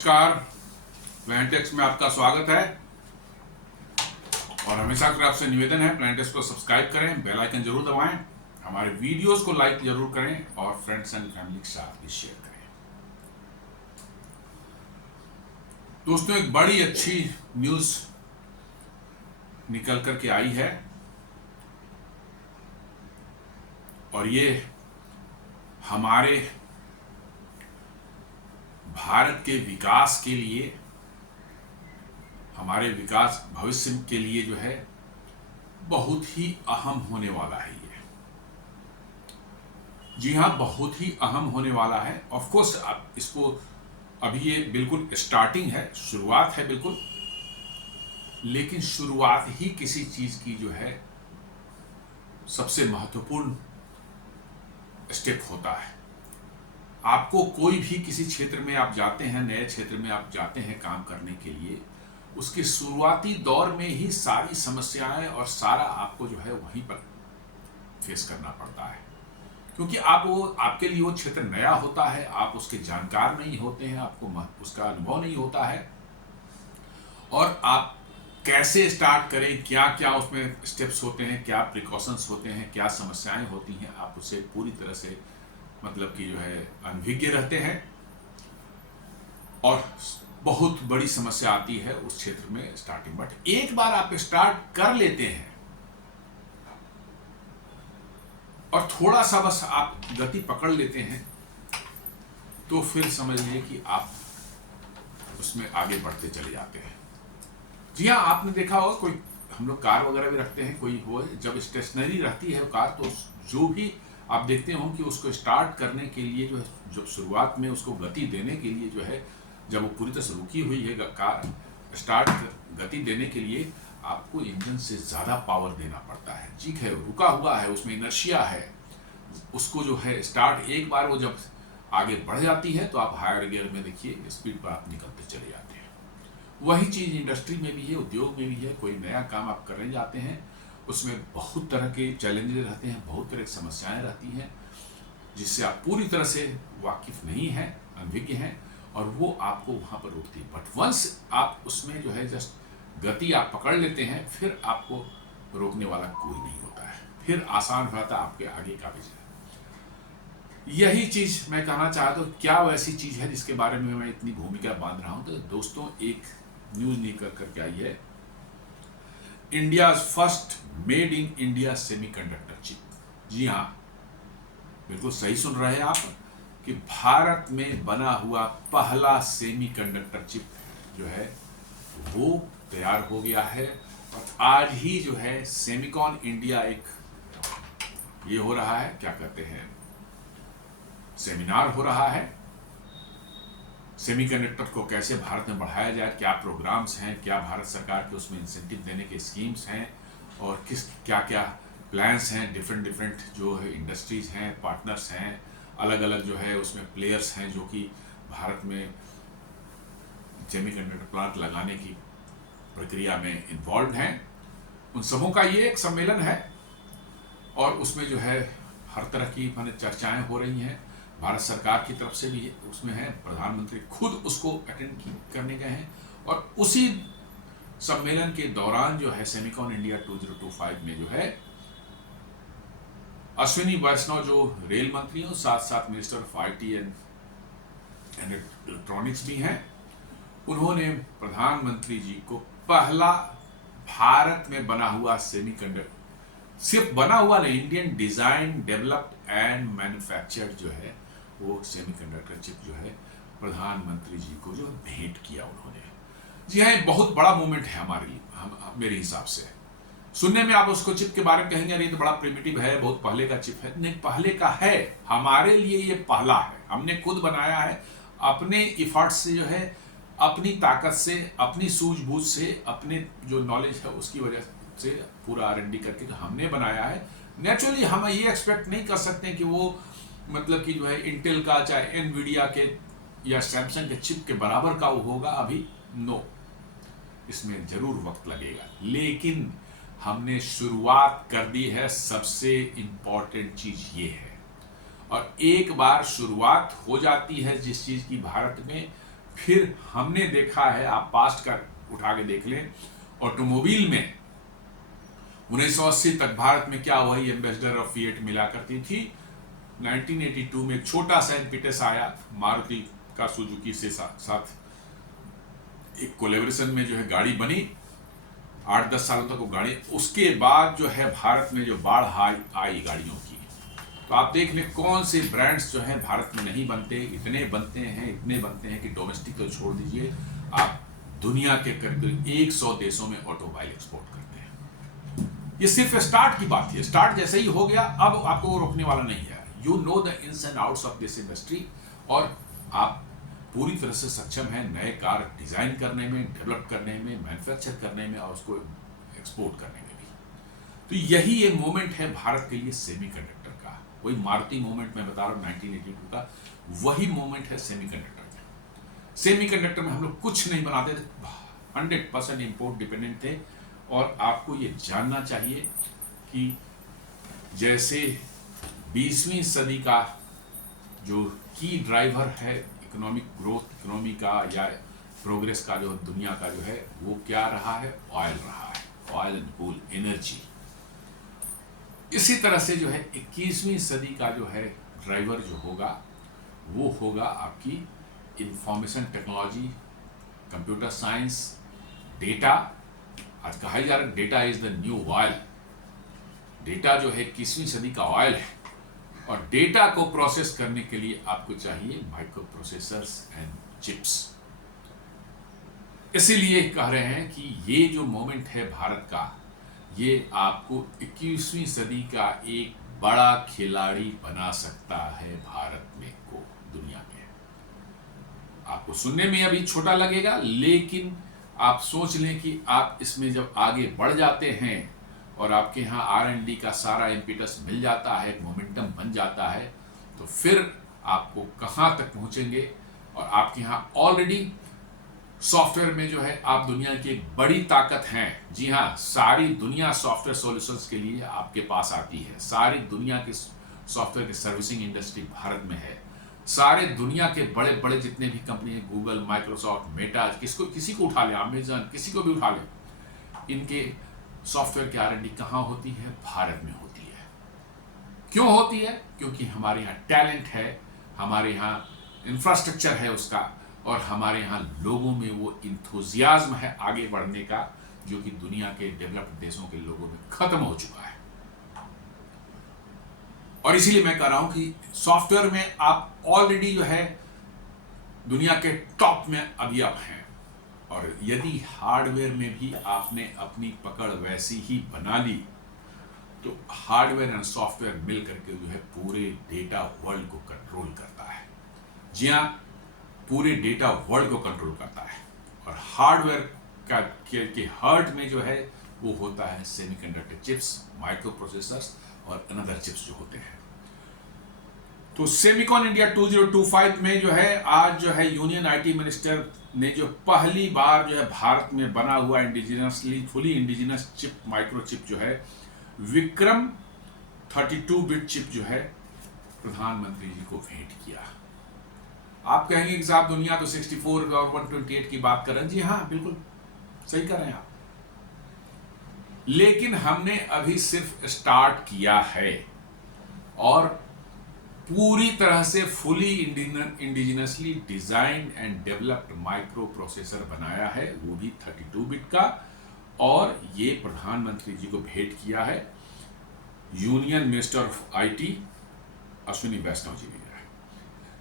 नमस्कार, प्लांटेक्स में आपका स्वागत है। और हमेशा की आपसे निवेदन है, प्लांटेक्स को सब्सक्राइब करें, बेल आइकन जरूर दबाएं, हमारे वीडियोस को लाइक जरूर करें और फ्रेंड्स एंड फैमिली के साथ भी शेयर करें। दोस्तों, एक बड़ी अच्छी न्यूज निकल करके आई है और ये हमारे भारत के विकास के लिए, हमारे विकास भविष्य के लिए जो है बहुत ही अहम होने वाला है। ये जी हाँ, बहुत ही अहम होने वाला है। ऑफ कोर्स आप इसको अभी ये बिल्कुल स्टार्टिंग है, शुरुआत है बिल्कुल, लेकिन शुरुआत ही किसी चीज की जो है सबसे महत्वपूर्ण स्टेप होता है। आपको कोई भी किसी क्षेत्र में आप जाते हैं, नए क्षेत्र में आप जाते हैं काम करने के लिए, उसके शुरुआती दौर में ही सारी समस्याएं और सारा आपको जो है वहीं पर फेस करना पड़ता है, क्योंकि आपके लिए वो क्षेत्र नया होता है, आप उसके जानकार नहीं होते हैं, आपको उसका अनुभव नहीं होता है और आप कैसे स्टार्ट करें, क्या क्या उसमें स्टेप्स होते हैं, क्या प्रिकॉशंस होते हैं, क्या समस्याएं होती हैं, आप उसे पूरी तरह से मतलब कि जो है अनभिज्ञ रहते हैं और बहुत बड़ी समस्या आती है उस क्षेत्र में स्टार्टिंग। बट एक बार आप स्टार्ट कर लेते हैं और थोड़ा सा बस आप गति पकड़ लेते हैं तो फिर समझ लीजिए कि आप उसमें आगे बढ़ते चले जाते हैं। जी हाँ, आपने देखा होगा, कोई हम लोग कार वगैरह भी रखते हैं, कोई हो जब स्टेशनरी रहती है कार, तो जो भी आप देखते हो कि उसको स्टार्ट करने के लिए जो है, जब शुरुआत में उसको गति देने के लिए जो है, जब वो पूरी तरह से रुकी हुई है कार, स्टार्ट गति देने के लिए आपको इंजन से ज़्यादा पावर देना पड़ता है। ठीक है, रुका हुआ है, उसमें इनर्शिया है, उसको जो है स्टार्ट एक बार वो जब आगे बढ़ जाती है तो आप हायर गियर में देखिए स्पीड पर आप निकलते चले जाते हैं। वही चीज़ इंडस्ट्री में भी है, उद्योग में भी है। कोई नया काम आप करने जाते हैं, उसमें बहुत तरह के चैलेंजेस रहते हैं, बहुत तरह की समस्याएं रहती हैं जिससे आप पूरी तरह से वाकिफ नहीं हैं, अनभिज्ञ हैं, और वो आपको वहाँ पर रोकती है। बट वंस आप उसमें जो है जस्ट गति आप पकड़ लेते हैं, फिर आपको रोकने वाला कोई नहीं होता है, फिर आसान रहता है आपके आगे का भी। यही चीज़ मैं कहना चाहता हूँ। क्या वैसी चीज़ है जिसके बारे में मैं इतनी भूमिका बांध रहा हूँ? तो दोस्तों, एक न्यूज़ निकल करके आई है, India first made in India semiconductor chip. जी हाँ, बिल्कुल सही सुन रहे हैं आप कि भारत में बना हुआ पहला सेमीकंडक्टर चिप जो है वो तैयार हो गया है। और आज ही जो है सेमिकॉन इंडिया एक ये हो रहा है, क्या कहते हैं, सेमिनार हो रहा है। सेमीकंडक्टर को कैसे भारत में बढ़ाया जाए, क्या प्रोग्राम्स हैं, क्या भारत सरकार के उसमें इंसेंटिव देने के स्कीम्स हैं और क्या क्या प्लान्स हैं। डिफरेंट जो है इंडस्ट्रीज हैं, पार्टनर्स हैं, अलग अलग जो है उसमें प्लेयर्स हैं जो कि भारत में सेमीकंडक्टर प्लांट लगाने की प्रक्रिया में इन्वॉल्व हैं। उन सबों का ये एक सम्मेलन है और उसमें जो है हर तरह की चर्चाएं हो रही हैं। भारत सरकार की तरफ से भी उसमें है, प्रधानमंत्री खुद उसको अटेंड करने गए हैं। और उसी सम्मेलन के दौरान जो है सेमिकॉन इंडिया 2025 में जो है अश्विनी वैष्णव जो रेल मंत्री हैं, साथ साथ minister of IT and electronics भी हैं, उन्होंने प्रधानमंत्री जी को पहला भारत में बना हुआ सेमीकंडक्टर, सिर्फ बना हुआ नहीं, Indian design, developed and manufactured जो है वो सेमीकंडक्टर चिप जो है प्रधानमंत्री जी को जो भेंट किया उन्होंने। जी हाँ, बहुत बड़ा मूवमेंट है हमारे लिए, मेरे हिसाब से। सुनने में आप उसको चिप के बारे में कहेंगे नहीं तो बड़ा प्रिमिटिव है, बहुत पहले का चिप है। नहीं, पहले का है, हमारे लिए ये पहला है, हमने खुद बनाया है, अपने इफर्ट से जो है, अपनी ताकत से, अपनी सूझबूझ से, अपने जो नॉलेज है उसकी वजह से पूरा R&D करके जो हमने बनाया है। नेचुरली हम ये एक्सपेक्ट नहीं कर सकते कि वो मतलब कि जो है इंटेल का, चाहे एनवीडिया के या सैमसंग के चिप के बराबर का वो होगा अभी। नो, इसमें जरूर वक्त लगेगा, लेकिन हमने शुरुआत कर दी है। सबसे इंपॉर्टेंट चीज ये है, और एक बार शुरुआत हो जाती है जिस चीज की भारत में, फिर हमने देखा है, आप पास्ट का उठा के देख लें, ऑटोमोबाइल में 1980 तक भारत में क्या हुआ, एम्बेसडर और फिएट मिला करती थी। 1982 में एक छोटा सा इम्पिटस आया, मारुति का सुजुकी से साथ एक कोलेब्रेशन में जो है गाड़ी बनी, 8-10 सालों तक वो गाड़ी, उसके बाद जो है भारत में जो बाढ़ आई गाड़ियों की, तो आप देख लें कौन से ब्रांड्स जो है भारत में नहीं बनते, इतने बनते हैं कि डोमेस्टिक तो छोड़ दीजिए, आप दुनिया के करीब 100 देशों में ऑटोमोबाइल एक्सपोर्ट करते हैं। ये सिर्फ स्टार्ट की बात है, स्टार्ट जैसे ही हो गया अब आपको वो रोकने वाला नहीं है। You know the ins and outs of this industry, और आप पूरी तरह से सक्षम है नए कार डिजाइन करने में, डेवलप करने में, मैन्युफैक्चर करने में और उसको एक्सपोर्ट करने में भी। तो यही ये मोमेंट है भारत के लिए सेमीकंडक्टर का, वही मारुति मोमेंट मैं बता रहा हूँ 1982 का, वही मोमेंट है सेमीकंडक्टर का। सेमीकंडक्टर में हम लोग कुछ नहीं बनाते थे, 100% इंपोर्ट डिपेंडेंट थे। और आपको ये जानना चाहिए कि जैसे 20वीं सदी का जो की ड्राइवर है इकोनॉमिक ग्रोथ, इकोनॉमी का या प्रोग्रेस का, जो दुनिया का जो है वो क्या रहा है, ऑयल रहा है, ऑयल एंड कोल एनर्जी। इसी तरह से जो है 21वीं सदी का जो है ड्राइवर जो होगा वो होगा आपकी information technology, computer science, data. आज कहा जा रहा है data is the new oil, data जो है 21वीं सदी का ऑयल है। और डेटा को प्रोसेस करने के लिए आपको चाहिए माइक्रो प्रोसेसर्स एंड चिप्स। इसीलिए कह रहे हैं कि ये जो मोमेंट है भारत का, ये आपको 21वीं सदी का एक बड़ा खिलाड़ी बना सकता है भारत में को दुनिया में। आपको सुनने में अभी छोटा लगेगा, लेकिन आप सोच लें कि आप इसमें जब आगे बढ़ जाते हैं और आपके यहाँ R&D का सारा इम्पिटस मिल जाता है, मोमेंटम बन जाता है, तो फिर आपको कहाँ तक पहुँचेंगे। और आपके यहाँ ऑलरेडी सॉफ्टवेयर में जो है आप दुनिया की एक बड़ी ताकत हैं। जी हाँ, सारी दुनिया सॉफ्टवेयर सॉल्यूशंस के लिए आपके पास आती है। सारी दुनिया की सॉफ्टवेयर की सर्विसिंग इंडस्ट्री भारत में है। सारे दुनिया के बड़े बड़े जितने भी कंपनी हैं, गूगल, माइक्रोसॉफ्ट, मेटा, किसी को उठा लें, अमेजन, किसी को भी उठा लें, इनके सॉफ्टवेयर की R&D कहाँ होती है? भारत में होती है। क्यों होती है? क्योंकि हमारे यहाँ टैलेंट है, हमारे यहाँ इंफ्रास्ट्रक्चर है उसका, और हमारे यहाँ लोगों में वो इंथुजियाज्म है आगे बढ़ने का, जो कि दुनिया के डेवलप्ड देशों के लोगों में खत्म हो चुका है। और इसीलिए मैं कह रहा हूं कि सॉफ्टवेयर में आप ऑलरेडी जो है दुनिया के टॉप में अभी आप हैं। और यदि हार्डवेयर में भी आपने अपनी पकड़ वैसी ही बना ली, तो हार्डवेयर एंड सॉफ्टवेयर मिल करके जो है पूरे डेटा वर्ल्ड को कंट्रोल करता है। जी हाँ, पूरे डेटा वर्ल्ड को कंट्रोल करता है। और हार्डवेयर का के हार्ट में जो है वो होता है सेमीकंडक्टर चिप्स, माइक्रो प्रोसेसर्स और अनदर चिप्स जो होते हैं। तो सेमिकॉन इंडिया 2025 में जो है आज जो है यूनियन IT मिनिस्टर ने जो पहली बार जो है भारत में बना हुआ indigenously fully indigenous chip, micro chip जो है विक्रम 32 बिट चिप जो है प्रधानमंत्री जी को भेंट किया। आप कहेंगे कि साहब दुनिया तो 64 और 128 की बात कर रहे हैं। जी हाँ, बिल्कुल सही कर रहे हैं आप, लेकिन हमने अभी सिर्फ स्टार्ट किया है और पूरी तरह से fully indigenously design and developed micro processor बनाया है, वो भी 32 बिट का। और ये प्रधानमंत्री जी को भेंट किया है union minister of IT Ashwini Vaishnaw ji ने।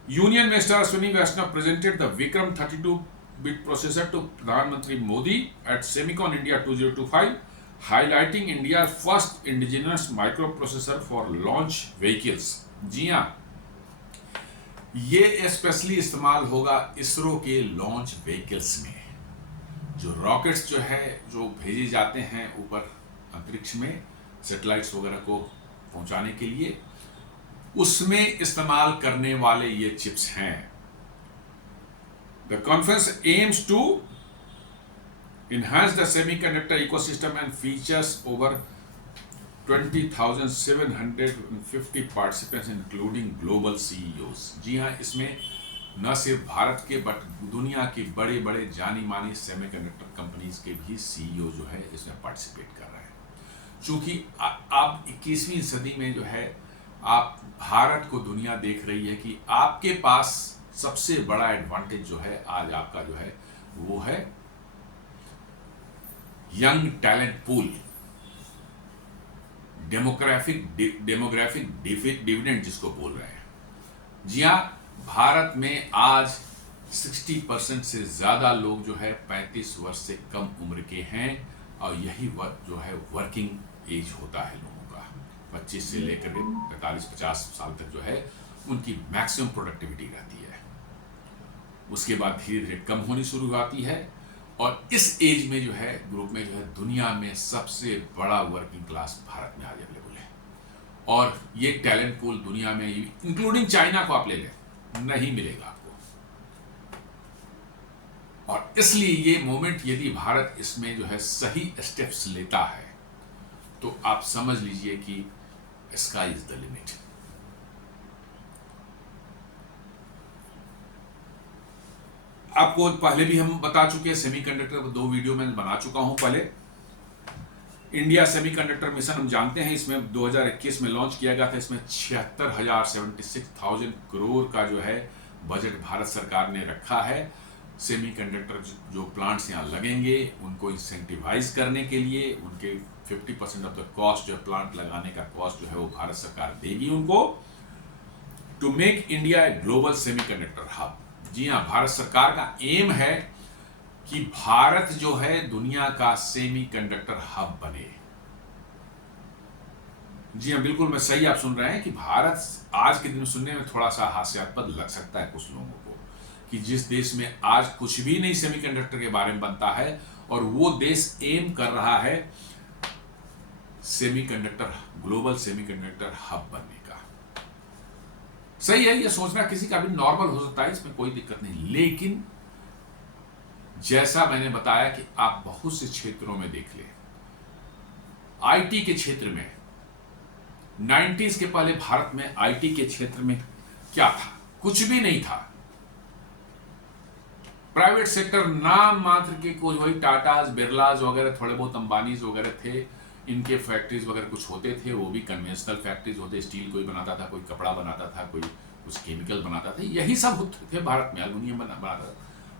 Union minister Ashwini Vaishnaw presented the Vikram 32 bit processor to प्रधानमंत्री Modi at Semicon India 2025, highlighting India's first indigenous microprocessor for launch vehicles। जी हाँ, ये स्पेशली इस्तेमाल होगा इसरो के लॉन्च व्हीकल्स में, जो रॉकेट्स जो है जो भेजे जाते हैं ऊपर अंतरिक्ष में सैटेलाइट्स वगैरह को पहुंचाने के लिए, उसमें इस्तेमाल करने वाले ये चिप्स हैं। The conference aims to enhance the semiconductor ecosystem and features over 20,750 participants including global CEOs। जी हाँ, इसमें न सिर्फ भारत के बट दुनिया की बड़े बड़े जानी मानी सेमीकंडक्टर कंपनीज के भी सीईओ जो है इसमें पार्टिसिपेट कर रहे हैं। चूंकि अब 21वीं सदी में जो है आप भारत को दुनिया देख रही है कि आपके पास सबसे बड़ा एडवांटेज जो है आज आपका जो है वो है young talent pool, demographic dividend जिसको बोल रहे हैं। जी हाँ, भारत में आज 60% से ज्यादा लोग जो है 35 वर्ष से कम उम्र के हैं और यही जो है वर्किंग एज होता है लोगों का। 25 से लेकर 45-50 साल तक जो है उनकी मैक्सिमम प्रोडक्टिविटी रहती है। उसके बाद धीरे धीरे कम होनी शुरू होती है और इस एज में जो है ग्रुप में जो है दुनिया में सबसे बड़ा वर्किंग क्लास भारत में आज अवेलेबल है। और ये टैलेंट पूल दुनिया में इंक्लूडिंग चाइना को आप ले लें नहीं मिलेगा आपको। और इसलिए ये मोमेंट यदि भारत इसमें जो है सही स्टेप्स लेता है तो आप समझ लीजिए कि स्काई इज द लिमिट। आपको पहले भी हम बता चुके हैं, सेमीकंडक्टर पर 2 वीडियो मैं बना चुका हूं पहले। इंडिया सेमीकंडक्टर मिशन हम जानते हैं, इसमें 2021 में लॉन्च किया गया था। इसमें 76,000 करोड़ का जो है बजट भारत सरकार ने रखा है। सेमीकंडक्टर जो प्लांट्स यहाँ लगेंगे उनको इंसेंटिवाइज करने के लिए उनके 50% ऑफ द कॉस्ट जो है प्लांट लगाने का कॉस्ट जो है वो भारत सरकार देगी उनको, to make India a global semiconductor hub. जी हाँ, भारत सरकार का एम है कि भारत जो है दुनिया का सेमीकंडक्टर हब बने। जी हाँ, बिल्कुल मैं सही आप सुन रहे हैं कि भारत आज के दिन सुनने में थोड़ा सा हास्यास्पद लग सकता है कुछ लोगों को कि जिस देश में आज कुछ भी नहीं सेमीकंडक्टर के बारे में बनता है और वो देश एम कर रहा है सेमीकंडक्टर ग्लोबल सेमीकंडक्टर हब बनने का। सही है, ये सोचना किसी का भी नॉर्मल हो सकता है, इसमें कोई दिक्कत नहीं। लेकिन जैसा मैंने बताया कि आप बहुत से क्षेत्रों में देख ले, आईटी के क्षेत्र में 90s के पहले भारत में आईटी के क्षेत्र में क्या था? कुछ भी नहीं था। प्राइवेट सेक्टर नाम मात्र के कुछ वही टाटाज बिरलाज वगैरह, थोड़े बहुत अंबानीज वगैरह थे, इनके फैक्ट्रीज वगैरह कुछ होते थे, वो भी कन्वेंशनल फैक्ट्रीज होते, स्टील कोई बनाता था, कोई कपड़ा बनाता था, कोई कुछ केमिकल बनाता था, यही सब होते थे भारत में, एल्युमिनियम बनाता था।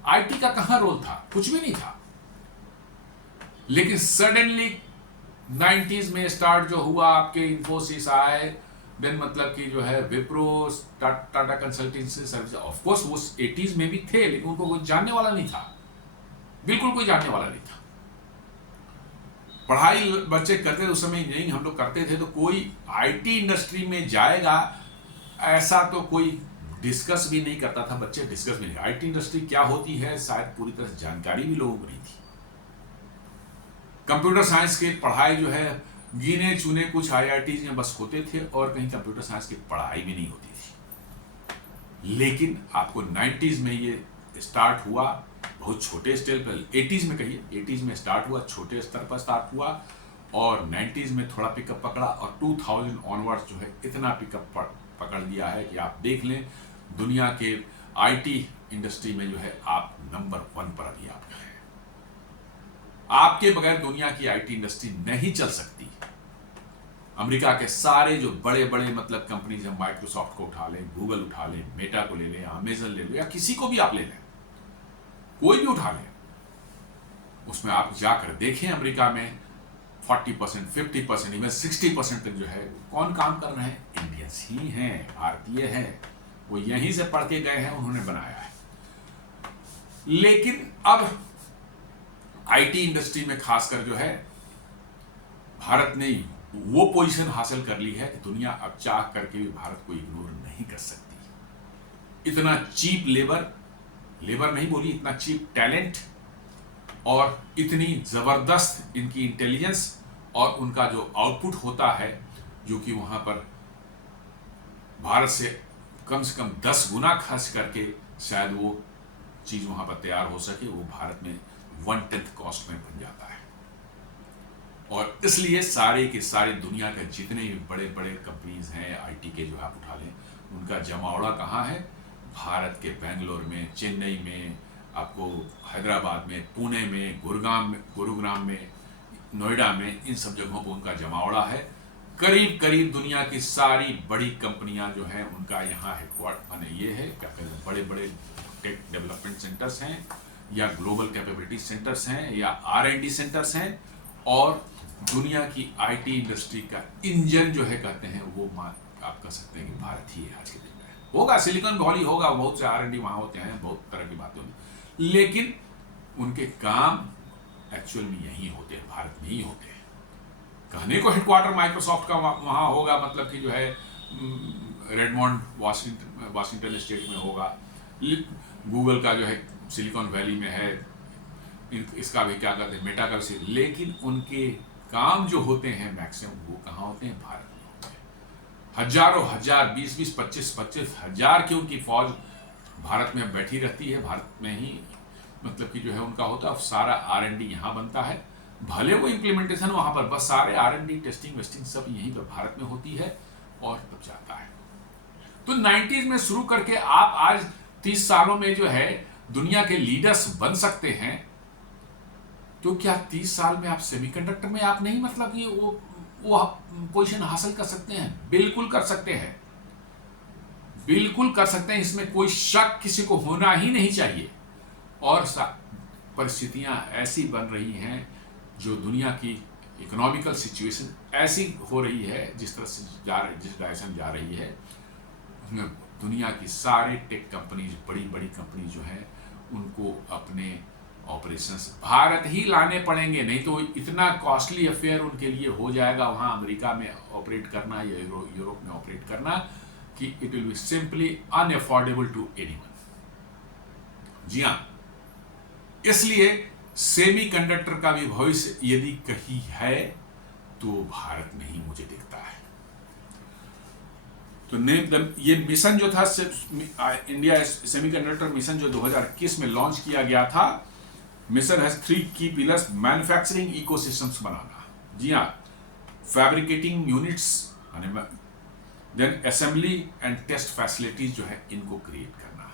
आईटी का कहां रोल था? कुछ भी नहीं था। लेकिन सडनली 90s में स्टार्ट जो हुआ, आपके इन्फोसिस आए, देन मतलब कि जो है Wipro, Tata consultancy service, of course वो 80s में भी थे लेकिन उनको कोई जानने वाला नहीं था, बिल्कुल कोई जानने वाला नहीं था। पढ़ाई बच्चे करते थे उस समय, नहीं हम लोग करते थे, तो कोई आईटी इंडस्ट्री में जाएगा ऐसा तो कोई डिस्कस भी नहीं करता था, बच्चे डिस्कस भी नहीं। आईटी इंडस्ट्री क्या होती है शायद पूरी तरह से जानकारी भी लोगों को नहीं थी। कंप्यूटर साइंस की पढ़ाई जो है गिने चुने कुछ आईआईटीज में बस होते थे और कहीं कंप्यूटर साइंस की पढ़ाई भी नहीं होती थी। लेकिन आपको 90s में ये स्टार्ट हुआ, बहुत छोटे स्केल पर, 80s में कहिए, 80s में स्टार्ट हुआ, छोटे स्तर पर स्टार्ट हुआ और 90s में थोड़ा पिकअप पकड़ा और 2000 ऑनवर्ड्स जो है इतना पिकअप पकड़ लिया है कि आप देख लें दुनिया के आईटी इंडस्ट्री में जो है आप नंबर 1 पर अभी आप हैं। आपके बगैर दुनिया की आईटी इंडस्ट्री नहीं चल सकती। अमेरिका के सारे जो बड़े बड़े मतलब कंपनीज हैं, माइक्रोसॉफ्ट को उठा लें, गूगल उठा लें, मेटा को ले लें, अमेजन ले लें, या किसी को भी आप ले लें, कोई भी उठा लें, उसमें आप जाकर देखें अमेरिका में 40%, 50%, इवन 60% तक जो है कौन काम कर रहे हैं? इंडियंस ही हैं, भारतीय हैं, वो यहीं से पढ़ के गए हैं, उन्होंने बनाया है। लेकिन अब आईटी इंडस्ट्री में खासकर जो है भारत ने वो पोजीशन हासिल कर ली है कि दुनिया अब चाह करके भी भारत को इग्नोर नहीं कर सकती। इतना चीप लेबर नहीं बोली, इतना चीप टैलेंट और इतनी जबरदस्त इनकी इंटेलिजेंस और उनका जो आउटपुट होता है, जो कि वहां पर भारत से कम 10 गुना खर्च करके शायद वो चीज वहां पर तैयार हो सके, वो भारत में 1/10 कॉस्ट में बन जाता है। और इसलिए सारे के सारे दुनिया के जितने भी बड़े बड़े कंपनीज हैं आईटी के, जो आप उठा लें, उनका जमावड़ा कहाँ है? भारत के बेंगलोर में, चेन्नई में, आपको हैदराबाद में, पुणे में, गुरुग्राम में, नोएडा में, इन सब जगहों पर उनका जमावड़ा है। करीब करीब दुनिया की सारी बड़ी कंपनियां जो हैं उनका यहाँ हेडक्वार्टर माने ये है, क्या कहते हैं, बड़े बड़े टेक डेवलपमेंट सेंटर्स हैं या ग्लोबल कैपेबिलिटी सेंटर्स हैं या R&D सेंटर्स हैं, और दुनिया की IT इंडस्ट्री का इंजन जो है कहते हैं वो आप कह सकते हैं कि भारत ही है आज के दिन में। होगा सिलिकॉन वैली होगा, बहुत से R&D वहाँ होते हैं, बहुत तरह की बातें होती, लेकिन उनके काम एक्चुअल में यहीं होते हैं, भारत में ही होते हैं। कहने को हेडक्वार्टर माइक्रोसॉफ्ट का वहाँ होगा, मतलब कि जो है रेडमोंड वाशिंगटन स्टेट में होगा, गूगल का जो है सिलिकॉन वैली में है, इसका भी क्या कहते हैं मेटा का, लेकिन उनके काम जो होते हैं मैक्सिमम वो कहाँ होते हैं, भारत में होते हैं। हजारों हजार, 20-20, 25-25 हजार की उनकी फौज भारत में बैठी रहती है, भारत में ही मतलब कि जो है उनका होता है, सारा R&D यहाँ बनता है, भले वो इम्प्लीमेंटेशन वहाँ पर, बस सारे R&D टेस्टिंग वेस्टिंग सब यहीं पर भारत में होती है और तब जाता है। तो 90s में शुरू करके आप आज 30 सालों में जो है दुनिया के लीडर्स बन सकते हैं। तो क्या 30 साल में आप सेमीकंडक्टर में आप नहीं मतलब कि वो पोजीशन हासिल कर सकते हैं? बिल्कुल कर सकते हैं, बिल्कुल कर सकते हैं, इसमें कोई शक किसी को होना ही नहीं चाहिए। और परिस्थितियां ऐसी बन रही हैं, जो दुनिया की इकोनॉमिकल सिचुएशन ऐसी हो रही है, जिस तरह से जिस डायरेक्शन जा रही है, दुनिया की सारे टेक कंपनीज, बड़ी बड़ी कंपनी जो है, उनको अपने ऑपरेशंस भारत ही लाने पड़ेंगे, नहीं तो इतना कॉस्टली अफेयर उनके लिए हो जाएगा वहाँ अमेरिका में ऑपरेट करना या यूरोप में ऑपरेट करना, कि it will be simply unaffordable to anyone. जी हाँ, इसलिए सेमीकंडक्टर का भी भविष्य यदि कहीं है तो भारत में ही मुझे दिखता है। तो ये मिशन जो था इंडिया सेमीकंडक्टर मिशन जो 2021 में लॉन्च किया गया था, मिशन हैज 3 की पिलर्स। मैन्युफैक्चरिंग इकोसिस्टम्स बनाना, जी हाँ, fabricating units, then assembly and test facilities जो है इनको क्रिएट करना।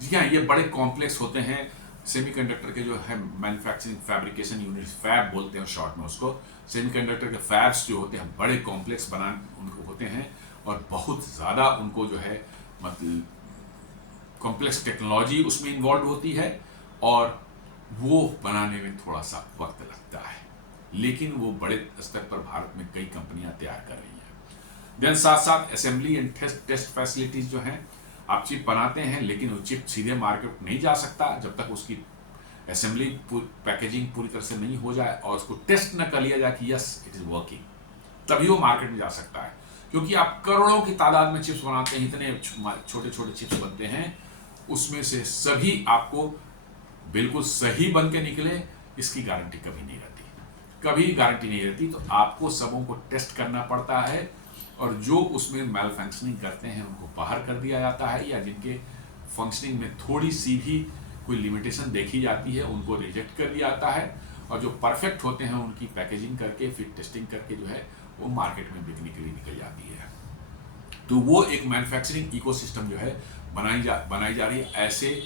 जी हाँ, ये बड़े कॉम्प्लेक्स होते हैं सेमीकंडक्टर के जो है मैन्युफैक्चरिंग फैब्रिकेशन यूनिट्स, फैब बोलते हैं शॉर्ट में उसको। सेमीकंडक्टर के फैब्स जो होते हैं बड़े कॉम्प्लेक्स उनको होते हैं, और बहुत ज़्यादा उनको जो है मतलब कॉम्प्लेक्स टेक्नोलॉजी उसमें इन्वॉल्व होती है, और वो बनाने में थोड़ा सा वक्त लगता है, लेकिन वो बड़े स्तर पर भारत में कई कंपनियां तैयार कर रही हैं। देन साथ साथ असेंबली एंड टेस्ट फैसिलिटीज जो हैं, आप चिप बनाते हैं लेकिन वो चिप सीधे मार्केट नहीं जा सकता जब तक उसकी असेंबली पैकेजिंग पूरी तरह से नहीं हो जाए और उसको टेस्ट न कर लिया जाए कि यस इट इज वर्किंग, तभी वो मार्केट में जा सकता है। क्योंकि आप करोड़ों की तादाद में चिप्स बनाते हैं, इतने छोटे छोटे चिप्स बनते हैं, उसमें से सभी आपको बिल्कुल सही बन के निकले इसकी गारंटी कभी नहीं रहती, कभी गारंटी नहीं रहती। तो आपको सबों को टेस्ट करना पड़ता है, और जो उसमें मैल फंक्शनिंग करते हैं उनको बाहर कर दिया जाता है, या जिनके फंक्शनिंग में थोड़ी सी भी कोई लिमिटेशन देखी जाती है उनको रिजेक्ट कर दिया जाता है, और जो परफेक्ट होते हैं उनकी पैकेजिंग करके फिर टेस्टिंग करके जो है वो मार्केट में बिकने के लिए निकल जाती है। तो वो एक मैन्युफैक्चरिंग इकोसिस्टम जो है बनाई जा रही है। ऐसे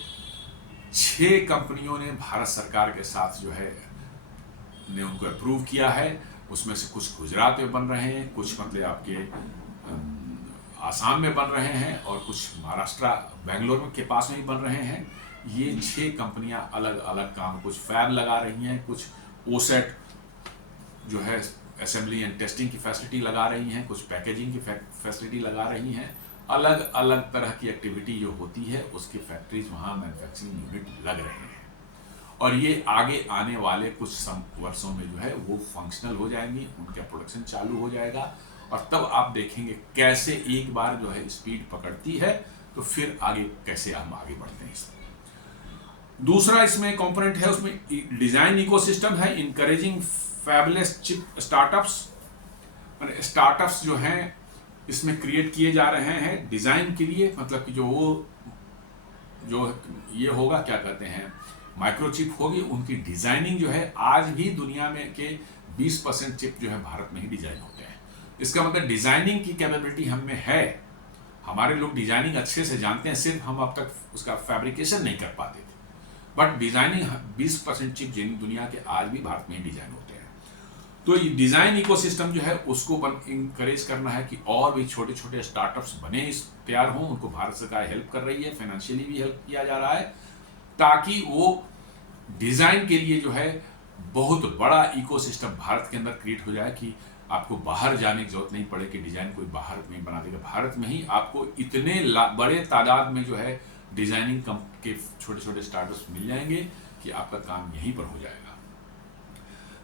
6 कंपनियों ने भारत सरकार के साथ जो है ने उनको अप्रूव किया है। उसमें से कुछ गुजरात में बन रहे हैं, कुछ मतलब आपके आसाम में बन रहे हैं, और कुछ महाराष्ट्र बेंगलोर के पास में ही बन रहे हैं। ये 6 कंपनियां अलग अलग काम, कुछ फैब लगा रही हैं, कुछ ओसेट जो है असेंबली एंड टेस्टिंग की फैसिलिटी लगा रही हैं, कुछ पैकेजिंग की फैसिलिटी लगा रही हैं। अलग अलग तरह की एक्टिविटी जो होती है उसकी फैक्ट्रीज वहाँ मैन्युफैक्चरिंग यूनिट लग रहे हैं, और ये आगे आने वाले कुछ वर्षों में जो है वो फंक्शनल हो जाएंगी, उनका प्रोडक्शन चालू हो जाएगा, और तब आप देखेंगे कैसे एक बार जो है स्पीड पकड़ती है तो फिर आगे कैसे हम आगे बढ़ते हैं। दूसरा इसमें कंपोनेंट है, उसमें डिजाइन इकोसिस्टम है, encouraging fabulous chip startups. Startups जो हैं इसमें क्रिएट किए जा रहे हैं डिजाइन के लिए, मतलब कि जो ये होगा क्या कहते हैं माइक्रोचिप होगी, उनकी डिजाइनिंग जो है आज भी दुनिया में के 20% चिप जो है भारत में ही डिजाइन होते हैं। इसका मतलब डिजाइनिंग की कैपेबिलिटी हम में है, हमारे लोग डिजाइनिंग अच्छे से जानते हैं, सिर्फ हम अब तक उसका फैब्रिकेशन नहीं कर पाते थे। बट डिजाइनिंग 20% चिप दुनिया के आज भी भारत में ही डिजाइन होते हैं। तो ये डिजाइन इकोसिस्टम जो है उसको इंकरेज करना है कि और भी छोटे छोटे स्टार्टअप्स बने, इस तैयार हों। उनको भारत सरकार हेल्प कर रही है, फाइनेंशियली भी हेल्प किया जा रहा है, ताकि वो डिजाइन के लिए जो है बहुत बड़ा इकोसिस्टम भारत के अंदर क्रिएट हो जाए कि आपको बाहर जाने की जरूरत नहीं पड़े कि डिजाइन कोई बाहर में बना देगा। भारत में ही आपको इतने बड़े तादाद में जो है डिजाइनिंग के छोटे छोटे स्टार्टअप्स मिल जाएंगे कि आपका काम यहीं पर हो जाएगा।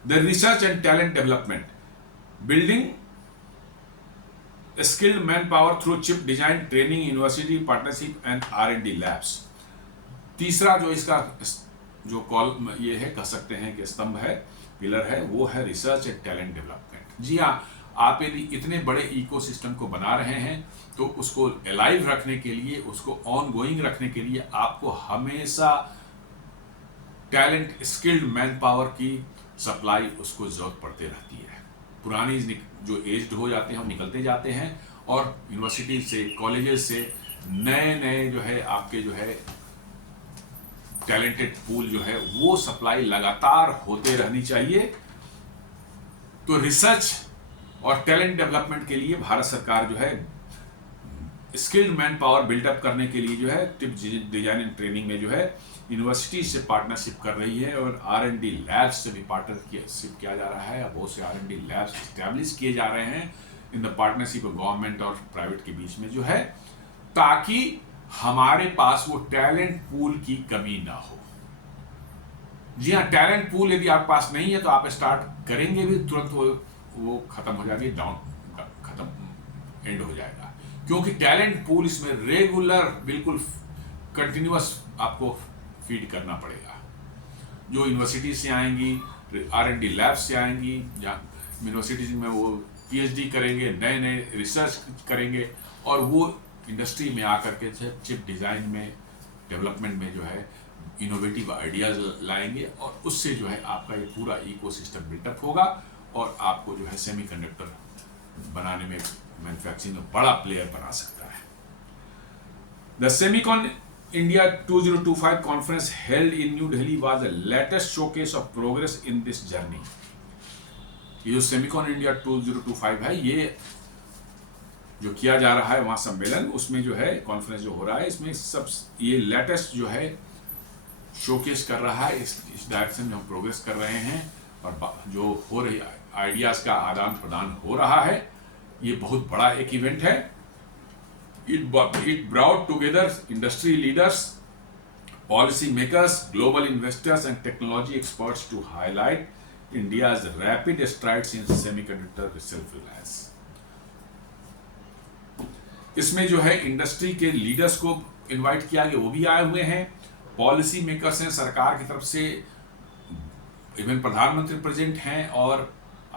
The research and talent development, building skilled man power through chip design training, university partnership and R&D labs. तीसरा जो इसका जो कॉल ये है, कह सकते हैं कि स्तंभ है, पिलर है, वो है रिसर्च एंड टैलेंट डेवलपमेंट। जी हाँ, आप यदि इतने बड़े इकोसिस्टम को बना रहे हैं तो उसको अलाइव रखने के लिए, उसको ऑन गोइंग रखने के लिए आपको हमेशा टैलेंट, स्किल्ड मैन पावर की सप्लाई उसको जरूरत पड़ती रहती है। पुरानी जो एज्ड हो जाते हैं वो निकलते जाते हैं और यूनिवर्सिटी से, कॉलेजेस से नए नए जो है आपके जो है टैलेंटेड पूल जो है वो सप्लाई लगातार होते रहनी चाहिए। तो रिसर्च और टैलेंट डेवलपमेंट के लिए भारत सरकार जो है स्किल्ड मैन पावर बिल्डअप करने के लिए जो है टिप डिजाइन एंड ट्रेनिंग में जो है यूनिवर्सिटी से पार्टनरशिप कर रही है और R&D लैब्स से भी पार्टनरशिप किया जा रहा है। बहुत से R&D लैब्स एस्टैब्लिश किए जा रहे हैं in the partnership of government और प्राइवेट के बीच में जो है, ताकि हमारे पास वो टैलेंट पूल की कमी ना हो। जी हाँ, टैलेंट पूल यदि आपके पास नहीं है तो आप स्टार्ट करेंगे भी तुरंत वो खत्म हो जाएगी, खत्म एंड हो जाएगा, क्योंकि टैलेंट पूल इसमें रेगुलर बिल्कुल कंटिन्यूअस आपको फीड करना पड़ेगा। जो यूनिवर्सिटी से आएंगी, R&D लैब से आएंगी, जहाँ यूनिवर्सिटीज में वो PhD करेंगे, नए नए रिसर्च करेंगे और वो इंडस्ट्री में आकर के चिप डिज़ाइन में, डेवलपमेंट में जो है इनोवेटिव आइडियाज़ लाएंगे और उससे जो है आपका ये पूरा इकोसिस्टम बिल्डअप होगा और आपको जो है सेमीकंडक्टर बनाने में, मैन्युफैक्चरिंग में बड़ा प्लेयर बना सकता है। The Semicon India 2025 conference held in new Delhi was the latest showcase of progress in this journey. ये जो सेमीकॉन इंडिया 2025 है, ये जो किया जा रहा है वहाँ सम्मेलन, उसमें जो है कॉन्फ्रेंस जो हो रहा है, इसमें सब ये लेटेस्ट जो है शोकेस कर रहा है, इस डायरेक्शन में हम प्रोग्रेस कर रहे हैं और जो हो रही आइडियाज़ का आदान प्रदान हो रहा है, ये बहुत बड़ा एक इवेंट है। It brought together industry leaders, policy makers, global investors and technology experts to highlight India's rapid strides in semiconductor self-reliance. इसमें जो है इंडस्ट्री के लीडर्स को इनवाइट किया गया, वो भी आए हुए हैं, पॉलिसी मेकर्स हैं, सरकार की तरफ से इवन प्रधानमंत्री प्रेजेंट हैं और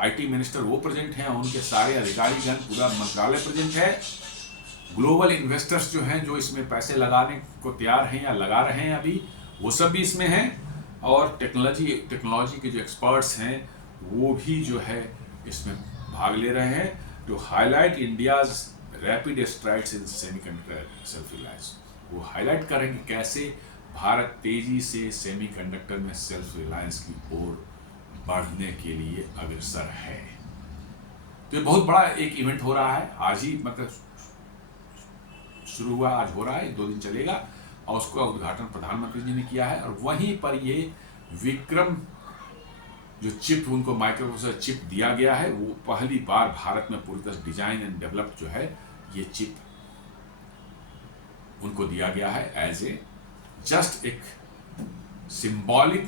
IT मिनिस्टर वो प्रेजेंट हैं, उनके सारे अधिकारीगण, पूरा मंत्रालय प्रेजेंट है। ग्लोबल इन्वेस्टर्स जो हैं, जो इसमें पैसे लगाने को तैयार हैं या लगा रहे हैं अभी, वो सब भी इसमें हैं और टेक्नोलॉजी के जो एक्सपर्ट्स हैं वो भी जो है इसमें भाग ले रहे हैं, to highlight India's rapid strides in semiconductor self reliance. वो हाईलाइट करेंगे कैसे भारत तेजी से सेमीकंडक्टर में सेल्फ रिलायंस की ओर बढ़ने के लिए अग्रसर है। तो ये बहुत बड़ा एक इवेंट हो रहा है, आज ही मतलब शुरू हुआ, आज हो रहा है, 2 दिन चलेगा और उसका उद्घाटन प्रधानमंत्री जी ने किया है। और वहीं पर ये विक्रम जो चिप उनको माइक्रोप्रोसेसर चिप दिया गया है, वो पहली बार भारत में पूरी तरह डिजाइन एंड डेवलप जो है ये चिप उनको दिया गया है एज ए जस्ट एक सिंबॉलिक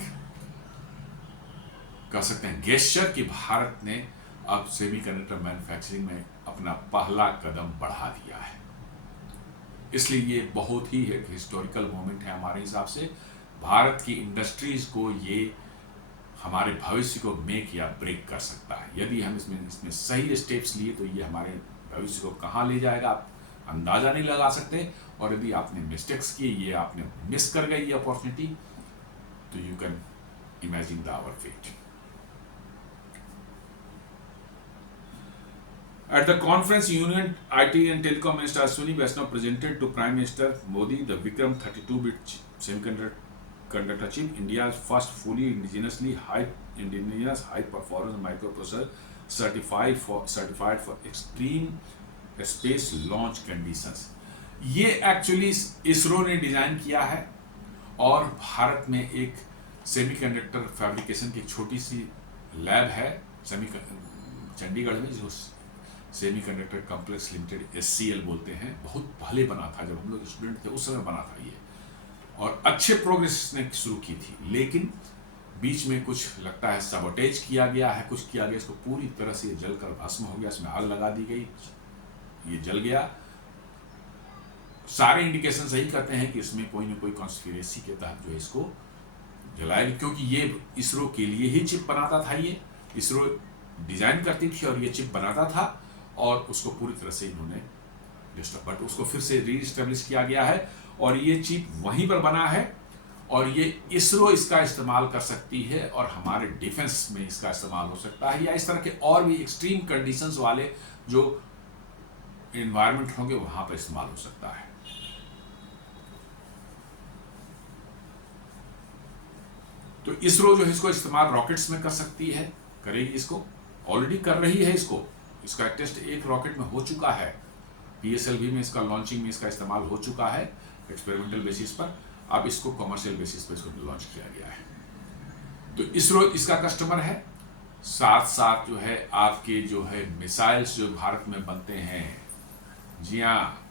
कह सकते हैं गेस्चर कि भारत ने अब सेमीकंडक्टर मैन्युफैक्चरिंग में अपना पहला कदम बढ़ा दिया है। इसलिए ये बहुत ही एक हिस्टोरिकल मोमेंट है हमारे हिसाब से। भारत की इंडस्ट्रीज को ये हमारे भविष्य को मेक या ब्रेक कर सकता है। यदि हम इसमें सही स्टेप्स लिए तो ये हमारे भविष्य को कहाँ ले जाएगा आप अंदाजा नहीं लगा सकते। और यदि आपने मिस्टेक्स किए, ये आपने मिस कर गई ये अपॉर्चुनिटी, तो you can imagine the our fate. At the conference, Union IT and Telecom Minister Ashwini Vaishnaw presented to Prime Minister Modi the Vikram 32-bit semiconductor chip, India's first fully indigenously indigenous high-performance microprocessor certified for extreme space launch conditions. ये actually ISRO ने design किया है और भारत में एक semiconductor fabrication की छोटी सी lab है चंडीगढ़ में, जो सेमीकंडक्टर कॉम्प्लेक्स लिमिटेड SCL बोलते हैं। बहुत पहले बना था, जब हम लोग स्टूडेंट थे उस समय बना था ये, और अच्छे प्रोग्रेस ने शुरू की थी, लेकिन बीच में कुछ लगता है सबोटेज किया गया है, कुछ किया गया, इसको पूरी तरह से जलकर भस्म हो गया, इसमें आग लगा दी गई, ये जल गया। सारे इंडिकेशन सही कहते हैं कि इसमें कोई ना कोई कॉन्स्पिरेसी के तहत जो है इसको जलाएगी, क्योंकि ये इसरो के लिए ही चिप बनाता था, ये इसरो डिजाइन करती थी और ये चिप बनाता था, और उसको पूरी तरह से इन्होंने डिस्टर्ब, बट उसको फिर से रीस्टेब्लिश किया गया है, और ये चिप वहीं पर बना है, और ये इसरो इसका इस्तेमाल कर सकती है, और हमारे डिफेंस में इसका इस्तेमाल हो सकता है, या इस तरह के और भी एक्सट्रीम कंडीशंस वाले जो एनवायरनमेंट होंगे वहां पर इस्तेमाल हो सकता है। तो इसरो जो है इसको इस्तेमाल रॉकेट्स में कर सकती है, करेगी, इसको ऑलरेडी कर रही है, इसका टेस्ट एक रॉकेट में हो चुका है, PSLV में इसका लॉन्चिंग में इसका इस्तेमाल हो चुका है एक्सपेरिमेंटल बेसिस पर, अब इसको कमर्शियल बेसिस पर इसको लॉन्च किया गया है। तो इसरो इसका कस्टमर है, साथ साथ जो है आपके जो है मिसाइल्स जो भारत में बनते हैं, जी हाँ,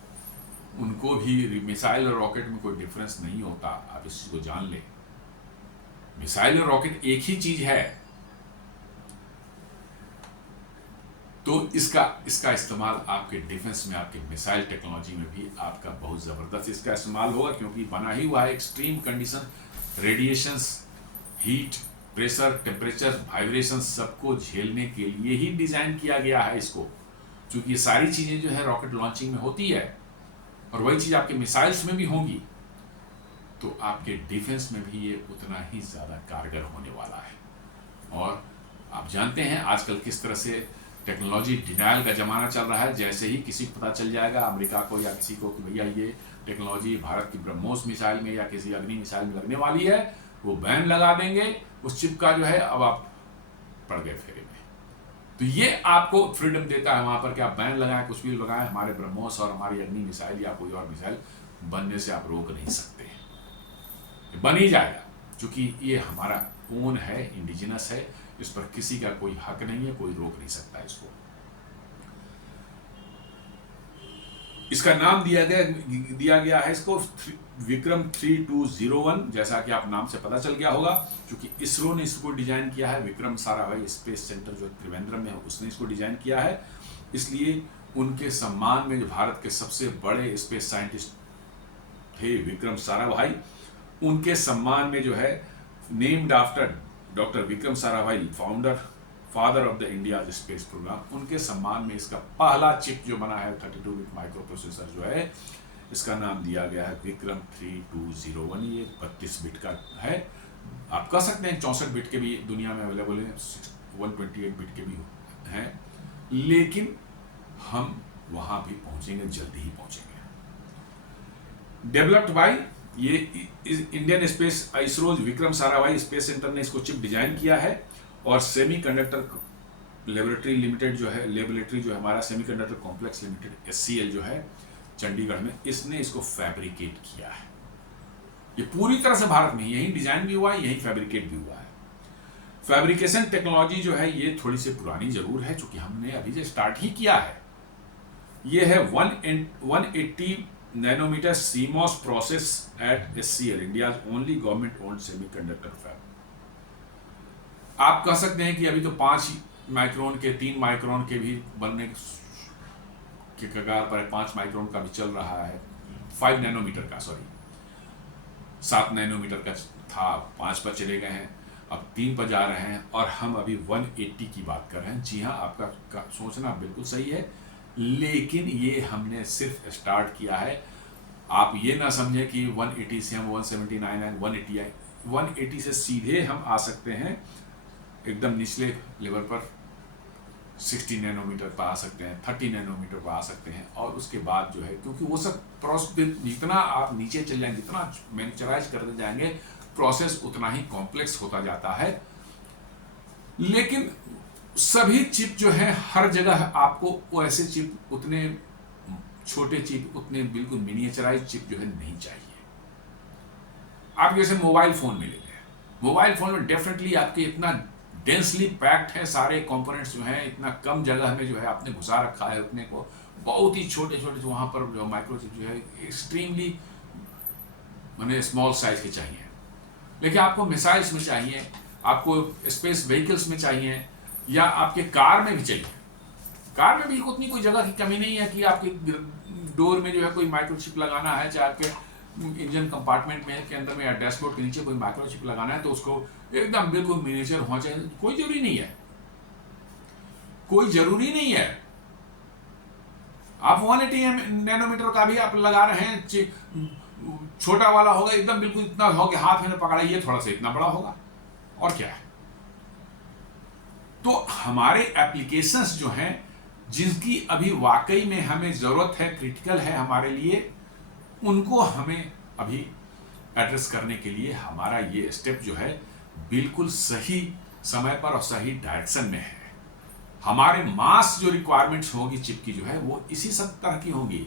उनको भी मिसाइल और रॉकेट में कोई डिफरेंस नहीं होता, आप इस चीज को जान लें। मिसाइल और रॉकेट एक ही चीज है, तो इसका इस्तेमाल आपके डिफेंस में, आपके मिसाइल टेक्नोलॉजी में भी आपका बहुत जबरदस्त इसका इस्तेमाल होगा, क्योंकि बना ही हुआ है extreme condition, radiations, heat, pressure, temperature, vibration सबको झेलने के लिए ही डिजाइन किया गया है इसको, क्योंकि ये सारी चीजें जो है रॉकेट लॉन्चिंग में होती है, और वही चीज आपके मिसाइल्स में भी होंगी, तो आपके डिफेंस में भी ये उतना ही ज्यादा कारगर होने वाला है। और आप जानते हैं आजकल किस तरह से टेक्नोलॉजी डिनायल का जमाना चल रहा है, जैसे ही किसी को पता चल जाएगा, अमेरिका को या किसी को, कि भैया ये टेक्नोलॉजी भारत की ब्रह्मोस मिसाइल में या किसी अग्नि मिसाइल में लगने वाली है, वो बैन लगा देंगे उस चिप का, जो है अब आप पड़ गए फेरे में। तो ये आपको फ्रीडम देता है वहां पर कि आप बैन लगाएं, कुछ भी लगाएं, हमारे ब्रह्मोस और हमारी अग्नि मिसाइल या कोई और मिसाइल बनने से आप रोक नहीं सकते, बन ही जाएगा, क्योंकि ये हमारा ओन है, इंडिजिनस है, इस पर किसी का कोई हक नहीं है, कोई रोक नहीं सकता इसको। इसका नाम दिया गया है इसको विक्रम 3201, जैसा कि आप नाम से पता चल गया होगा, क्योंकि इसरो ने इसको डिजाइन किया है। विक्रम साराभाई स्पेस सेंटर जो त्रिवेंद्रम में है उसने इसको डिजाइन किया है, इसलिए उनके सम्मान में जो भारत के सबसे बड़े स्पेस साइंटिस्ट थे विक्रम साराभाई, उनके सम्मान में जो है named after doctor Vikram Sarabhai, father of the India space program, उनके सम्मान में इसका पहला चिप जो बना है 32-बिट माइक्रो प्रोसेसर जो है, इसका नाम दिया गया है विक्रम 3201। ये 32 बिट का है, आप कह सकते हैं 64 बिट के भी दुनिया में अवेलेबल है, 128 बिट के भी हैं, लेकिन हम वहां भी पहुंचेंगे, जल्दी ही पहुंचेंगे। डेवलप्ड बाय ये Indian space ISRO Vikram Sarabhai space centre ने इसको चिप डिजाइन किया है, और सेमीकंडक्टर लेबोरेटरी जो है हमारा सेमीकंडक्टर कॉम्प्लेक्स लिमिटेड SCL जो है चंडीगढ़ में, इसने इसको फैब्रिकेट किया है। ये पूरी तरह से भारत में यही डिजाइन भी हुआ है, यही फैब्रिकेट भी हुआ है। फैब्रिकेशन टेक्नोलॉजी जो है ये थोड़ी सी पुरानी जरूर है, क्योंकि हमने अभी से स्टार्ट ही किया है। ये है 180 nanometer CMOS process at SCL, India only government owned semiconductor fab. आप कह सकते हैं कि अभी तो 5 माइक्रोन के, 3 माइक्रोन के भी बनने के कगार पर, 5 माइक्रोन का भी चल रहा है, 5 नैनोमीटर का, 7 नैनोमीटर का था, 5 पर चले गए हैं, अब 3 पर जा रहे हैं, और हम अभी 180 की बात कर रहे हैं। जी हाँ, आपका सोचना बिल्कुल सही है, लेकिन ये हमने सिर्फ स्टार्ट किया है। आप ये ना समझें कि 180 से हम 179 है, 180 से सीधे हम आ सकते हैं एकदम निचले लेवल पर 60 नैनोमीटर पर आ सकते हैं, 30 नैनोमीटर पर आ सकते हैं। और उसके बाद जो है, क्योंकि वो सब प्रोसेस जितना आप नीचे चल जाएंगे, जितना मैन्युफैक्चराइज करते जाएंगे, प्रोसेस उतना ही कॉम्प्लेक्स होता जाता है। लेकिन सभी चिप जो है हर जगह आपको वो ऐसे चिप, उतने छोटे चिप, उतने बिल्कुल मिनिएचराइज चिप जो है नहीं चाहिए। आप जैसे मोबाइल फोन में ले लें, मोबाइल फोन में डेफिनेटली आपके इतना डेंसली पैक्ड है, सारे कंपोनेंट्स जो हैं इतना कम जगह में जो है आपने घुसा रखा है उतने को, बहुत ही छोटे छोटे जो वहाँ पर जो माइक्रोचिप जो है एक्सट्रीमली माने स्मॉल साइज के चाहिए। लेकिन आपको मिसाइल्स में चाहिए, आपको स्पेस व्हीकल्स में चाहिए, या आपके कार में भी चाहिए। कार में भी उतनी कोई जगह की कमी नहीं है कि आपके डोर में जो है कोई माइक्रोचिप लगाना है, चाहे आपके इंजन कंपार्टमेंट में के अंदर में या डैशबोर्ड के नीचे कोई माइक्रोचिप लगाना है तो उसको एकदम बिल्कुल मिनिएचर होना चाहिए। कोई जरूरी नहीं है, कोई जरूरी नहीं है। आप 180 नैनोमीटर का भी आप लगा रहे हैं, छोटा वाला होगा एकदम बिल्कुल इतना हो कि हाथ में पकड़ा, ये थोड़ा सा इतना बड़ा होगा, और क्या है। तो हमारे एप्लीकेशंस जो हैं जिनकी अभी वाकई में हमें जरूरत है, क्रिटिकल है हमारे लिए, उनको हमें अभी एड्रेस करने के लिए हमारा ये स्टेप जो है बिल्कुल सही समय पर और सही डायरेक्शन में है। हमारे मास जो रिक्वायरमेंट्स होगी चिप की जो है वो इसी सब तरह की होंगी।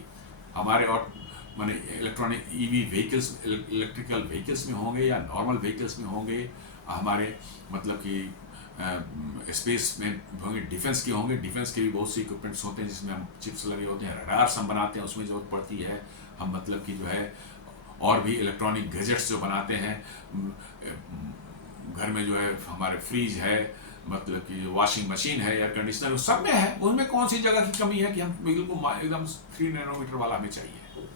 हमारे और माने electronic EV vehicles, electrical vehicles में होंगे या नॉर्मल व्हीकल्स में होंगे, हमारे मतलब कि स्पेस में होंगे, डिफेंस के होंगे। डिफेंस के भी बहुत से इक्विपमेंट्स होते हैं जिसमें हम चिप्स लगे होते हैं, रडार्स हम बनाते हैं, उसमें जरूरत पड़ती है। हम मतलब कि जो है और भी इलेक्ट्रॉनिक गैजेट्स जो बनाते हैं, घर में जो है हमारे फ्रिज है, मतलब कि वॉशिंग मशीन है, एयर कंडीशनर, सब में है। उनमें कौन सी जगह की कमी है कि हम बिल्कुल एकदम 3 नैनोमीटर वाला हमें चाहिए।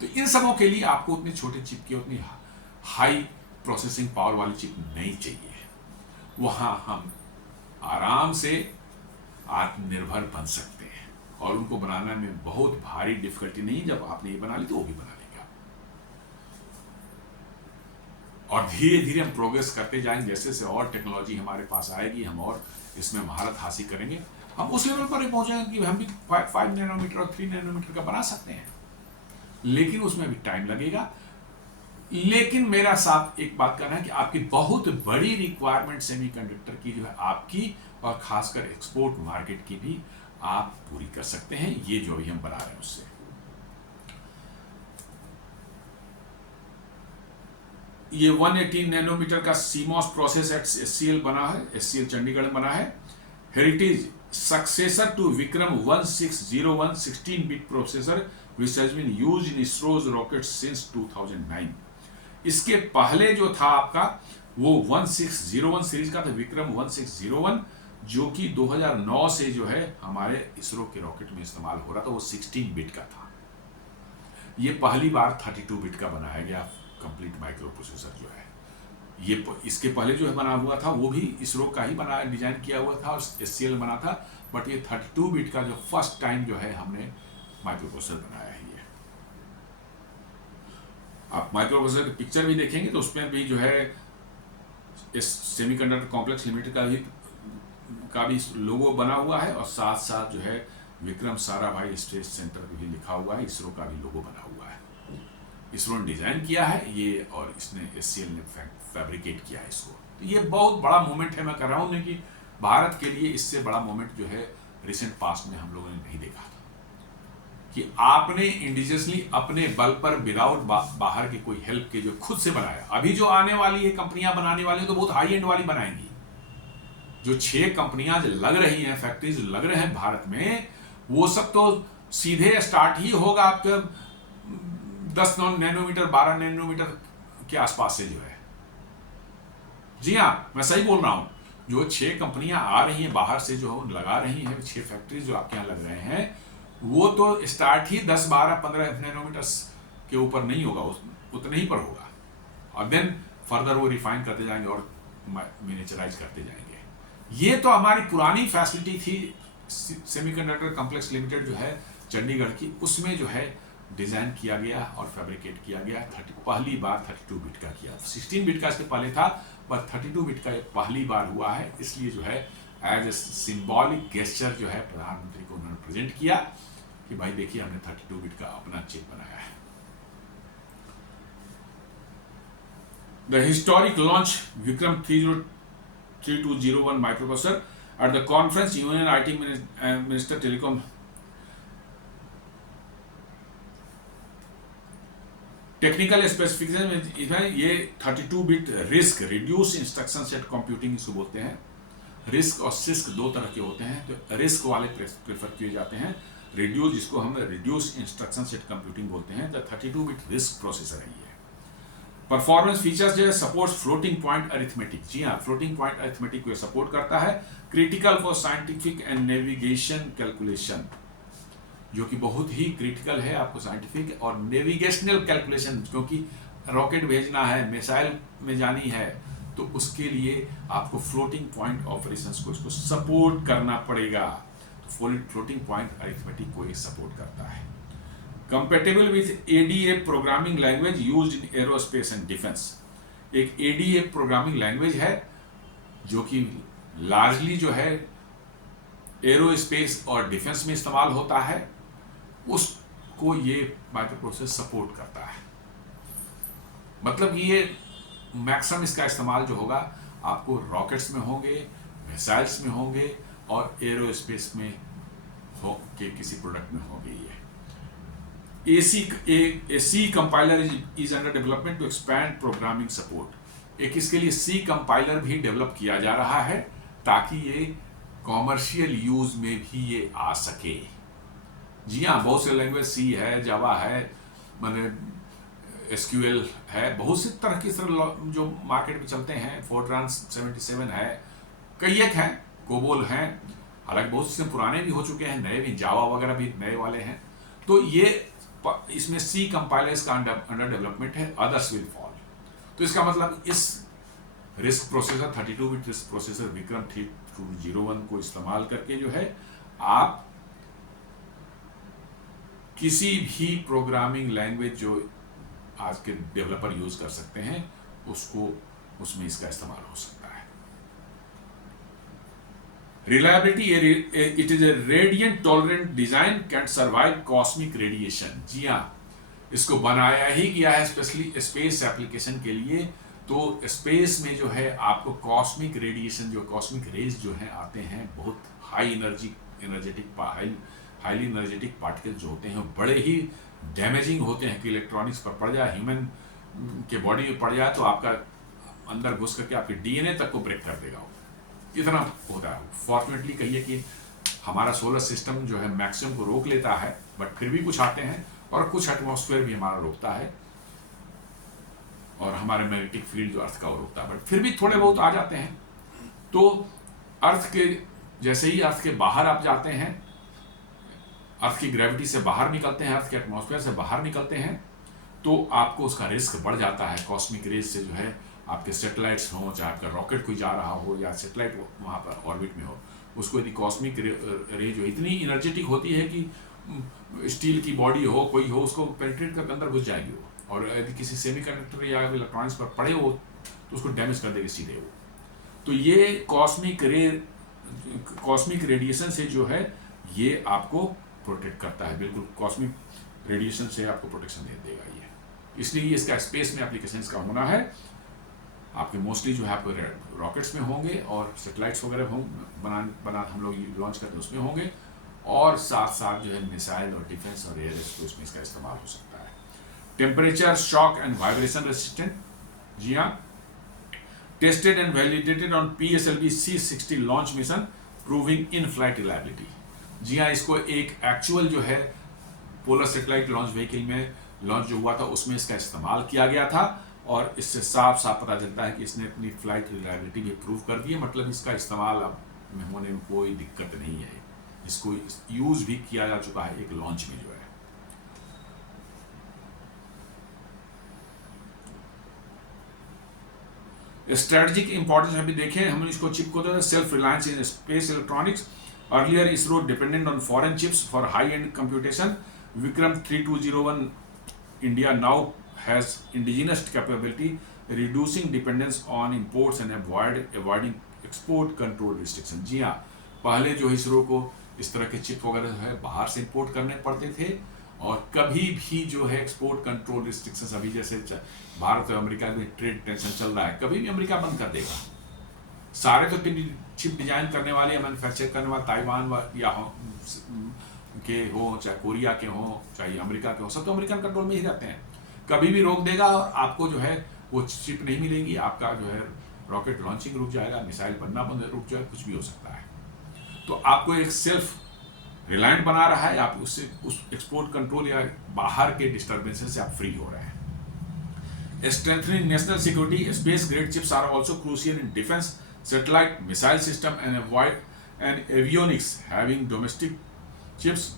तो इन सबों के लिए आपको उतने छोटे चिप की, उतनी हाई प्रोसेसिंग पावर वाली चिप नहीं चाहिए। वहाँ हम आराम से आत्मनिर्भर बन सकते हैं और उनको बनाने में बहुत भारी डिफिकल्टी नहीं। जब आपने ये बना ली तो वो भी बना लेंगे आप। और धीरे धीरे हम प्रोग्रेस करते जाएंगे, जैसे जैसे और टेक्नोलॉजी हमारे पास आएगी, हम और इसमें महारत हासिल करेंगे, हम उस लेवल पर ही पहुंचेंगे कि हम भी 5 नैनोमीटर और 3 नैनोमीटर का बना सकते हैं। लेकिन उसमें भी टाइम लगेगा। लेकिन मेरा साथ एक बात करना है कि आपकी बहुत बड़ी रिक्वायरमेंट सेमीकंडक्टर की जो है आपकी, और खासकर एक्सपोर्ट मार्केट की भी आप पूरी कर सकते हैं, ये जो भी हम बना रहे हैं उससे। ये 118 नैनोमीटर का सीमॉस प्रोसेस एट एससीएल बना है, एससीएल चंडीगढ़ में बना है। Heritage successor to Vikram 1601 16-bit processor which has been used in ISRO's rockets since 2009। इसके पहले जो था आपका वो 1601 सीरीज का था, विक्रम 1601, जो कि 2009 से जो है हमारे इसरो के रॉकेट में इस्तेमाल हो रहा था। वो 16-bit का था। ये पहली बार 32-bit का बनाया गया कंप्लीट माइक्रो प्रोसेसर जो है। ये इसके पहले जो है बना हुआ था वो भी इसरो का ही बनाया, डिजाइन किया हुआ था और एससीएल बना था। बट ये 32-bit का जो फर्स्ट टाइम जो है हमने माइक्रो प्रोसेसर बनाया है। ये आप माइक्रो प्रोसेसर की पिक्चर भी देखेंगे तो उसमें भी जो है इस सेमीकंडक्टर कॉम्प्लेक्स लिमिटेड का भी लोगो बना हुआ है, और साथ साथ जो है विक्रम साराभाई स्पेस सेंटर भी लिखा हुआ है, इसरो का भी लोगो बना हुआ है। इसरो ने डिजाइन किया है ये, और इसने एससीएल ने फैब्रिकेट किया है इसको। तो ये बहुत बड़ा मूवमेंट है। मैं कह रहा हूँ कि भारत के लिए इससे बड़ा मूवमेंट जो है रिसेंट पास्ट में हम लोगों ने नहीं देखा था, कि आपने इंडिजियसली अपने बल पर विदाउट बाहर के कोई हेल्प के जो खुद से बनाया। अभी जो आने वाली है कंपनियां बनाने वाली तो बहुत हाई एंड वाली बनाएंगी। जो 6 कंपनियां लग रही हैं, फैक्ट्रीज लग रहे हैं भारत में, वो सब तो सीधे स्टार्ट ही होगा आपके 10 नैनोमीटर 12 नैनोमीटर के आसपास से जो है। जी हाँ, मैं सही बोल रहा हूं। जो 6 कंपनियां आ रही हैं बाहर से, जो लगा रही हैं, 6 फैक्ट्रीज जो आपके यहाँ लग रहे हैं, वो तो स्टार्ट ही 10 12 15 नैनोमीटर के ऊपर नहीं होगा, उतने ही पर होगा। और देन फर्दर वो रिफाइन करते जाएंगे और मिनिएचराइज करते जाएंगे। ये तो हमारी पुरानी फैसिलिटी थी सेमीकंडक्टर कॉम्प्लेक्स लिमिटेड जो है चंडीगढ़ की, उसमें जो है डिजाइन किया गया और फैब्रिकेट किया गया। पहली बार 32-bit का किया, 16-bit का इसके पहले था, पर 32-bit का पहली बार हुआ है। इसलिए जो है एज ए सिंबॉलिक गेस्चर जो है प्रधानमंत्री को उन्होंने प्रेजेंट किया कि भाई देखिए हमने 32 बिट का अपना चिप बनाया है। The historic launch Vikram 3201 microprocessor at the conference Union IT Minister Telecom technical specification में इसमें ये 32 bit risk reduce instruction set computing इसको बोलते हैं। रिस्क और सिस्क दो तरह के होते हैं, तो रिस्क वाले प्रेफर किए जाते हैं, रिड्यूस जिसको हम रिड्यूस इंस्ट्रक्शन सेट कंप्यूटिंग बोलते हैं, तो 32 बिट रिस्क प्रोसेसर है ये। परफॉर्मेंस फीचर्स जो है सपोर्ट फ्लोटिंग पॉइंट अरिथमेटिक, जी हाँ फ्लोटिंग पॉइंट अरिथमेटिक को सपोर्ट करता है। Critical for scientific and navigation calculation, जो कि बहुत ही क्रिटिकल है आपको साइंटिफिक और नेविगेशनल कैलकुलेशन, क्योंकि रॉकेट भेजना है, मिसाइल में जानी है, तो उसके लिए आपको फ्लोटिंग पॉइंट ऑपरेशंस को इसको सपोर्ट करना पड़ेगा। तो फ्लोटिंग पॉइंट अरिथमेटिक को ये सपोर्ट करता है। Compatible with ADA programming language used in aerospace and defence, एक एडीए प्रोग्रामिंग लैंग्वेज है जो कि लार्जली जो है एरोस्पेस और डिफेंस में इस्तेमाल होता है, उसको ये माइक्रोप्रोसेसर सपोर्ट करता है। मतलब ये मैक्सिमम इसका इस्तेमाल जो होगा आपको रॉकेट्स में होंगे, मिसाइल्स में होंगे और एरोस्पेस में हो के किसी प्रोडक्ट में होंगे। ये C compiler is under development to expand programming support, एक इसके लिए सी कंपाइलर भी डेवलप किया जा रहा है ताकि ये कॉमर्शियल यूज में भी ये आ सके। जी हाँ, बहुत से लैंग्वेज सी है, जावा है, मैंने एसक्यूएल है, बहुत सी तरह की जो मार्केट में चलते हैं, फोर्ट्रान 77 है, कई एक हैं, कोबोल हैं, हालांकि बहुत से पुराने भी हो चुके हैं, नए भी, जावा वगैरह भी नए वाले हैं। तो ये इसमें सी कंपाइलर्स का अंडर डेवलपमेंट है, अदर्स विल फॉलो। तो इसका मतलब इस risk processor 32 bit risk processor Vikram 3201 को इस्तेमाल करके जो है आप किसी भी प्रोग्रामिंग लैंग्वेज जो आज के डेवलपर यूज कर सकते हैं उसको उसमें इसका इस्तेमाल हो सकता है। Reliability, it is a radiant tolerant design, can survive cosmic radiation. जी हाँ, इसको बनाया ही गया है स्पेशली स्पेस एप्लीकेशन के लिए। तो स्पेस में जो है आपको कॉस्मिक रेडिएशन, जो कॉस्मिक रेज जो है आते हैं, बहुत हाईली एनर्जेटिक पार्टिकल जो होते हैं, बड़े ही डैमेजिंग होते हैं कि इलेक्ट्रॉनिक्स पर पड़ जाए, ह्यूमन के बॉडी में पड़ जाए तो आपका अंदर घुस करके आपके डीएनए तक को ब्रेक कर देगा, इतना होता है। फॉर्चुनेटली कहिए कि हमारा सोलर सिस्टम जो है मैक्सिमम को रोक लेता है, बट फिर भी कुछ आते हैं और कुछ एटमॉस्फेयर भी हमारा रोकता है, और हमारे मैग्नेटिक फील्ड जो अर्थ का वो रोकता है, बट फिर भी थोड़े बहुत आ जाते हैं। तो अर्थ के जैसे ही अर्थ के बाहर आप जाते हैं, अर्थ की ग्रेविटी से बाहर निकलते हैं, अर्थ के एटमॉस्फेयर से बाहर निकलते हैं, तो आपको उसका रिस्क बढ़ जाता है। कॉस्मिक रेज से जो है आपके सैटेलाइट्स हों, चाहे आपका रॉकेट कोई जा रहा हो या सैटेलाइट वहाँ पर ऑर्बिट में हो, उसको यदि कॉस्मिक रे जो इतनी एनर्जेटिक होती है कि स्टील की बॉडी हो, कोई हो, उसको पेनिट्रेट करके अंदर घुस जाएगी वो, और यदि किसी सेमीकंडक्टर या इलेक्ट्रॉनिक्स पर पड़े हो तो उसको डैमेज कर देगी सीधे वो। तो ये कॉस्मिक रेडिएशन से जो है ये आपको प्रोटेक्ट करता है, बिल्कुल कॉस्मिक रेडिएशन से आपको प्रोटेक्शन दे देगा ये। इसलिए इसका स्पेस में एप्लीकेशन का होना है। आपके मोस्टली जो है आपको रॉकेट्स में होंगे और सैटेलाइट्स वगैरह बना हम लोग लॉन्च करते हैं उसमें होंगे, और साथ साथ जो है मिसाइल और डिफेंस और एयर स्पेस में इसका इस्तेमाल हो सकता है। Temperature, shock and vibration resistant, जी हाँ, tested and validated on PSLV C60 launch mission, proving in flight reliability. जी हाँ, इसको एक एक्चुअल जो है पोलर सैटेलाइट लॉन्च व्हीकल में लॉन्च जो हुआ था उसमें इसका इस्तेमाल किया गया था, और इससे साफ पता चलता है कि इसने अपनी फ्लाइट रिलायबिलिटी भी प्रूव कर दी है। मतलब इसका इस्तेमाल अब होने में कोई दिक्कत नहीं है, इसको यूज भी किया जा चुका है एक लॉन्च में जो है। स्ट्रेटेजिक इंपॉर्टेंस अभी देखें, हम इसको चिप को तो self reliance in space electronics, earlier ISRO dependent on foreign chips for high end computation, Vikram 3201 India now has indigenous capability, reducing dependence on imports and avoiding export control restriction. जी हाँ, पहले जो इसरो को इस तरह के चिप वगैरह जो है बाहर से इंपोर्ट करने पड़ते थे, और कभी भी जो है एक्सपोर्ट कंट्रोल रिस्ट्रिक्शंस, अभी जैसे भारत और अमेरिका में ट्रेड टेंशन चल रहा है, कभी भी अमेरिका बंद कर देगा। सारे तो चिप डिजाइन करने वाले या मैन्युफैक्चर करने वाले ताइवान या के हो, चाहे कोरिया के हो, चाहे अमेरिका के हो, सब तो अमेरिकन कंट्रोल में ही रहते हैं। कभी भी रोक देगा और आपको जो है वो चिप नहीं मिलेगी, आपका जो है रॉकेट लॉन्चिंग रुक जाएगा, मिसाइल बनना बंद रुक जाएगा, कुछ भी हो सकता है। तो आपको एक सेल्फ रिलायंट बना रहा है, आप उससे उस एक्सपोर्ट कंट्रोल या बाहर के डिस्टर्बेंसेस से आप फ्री हो रहे हैं। Strengthening national security, space grade chips are also crucial in defence, satellite, missile system and avionics. Having domestic chips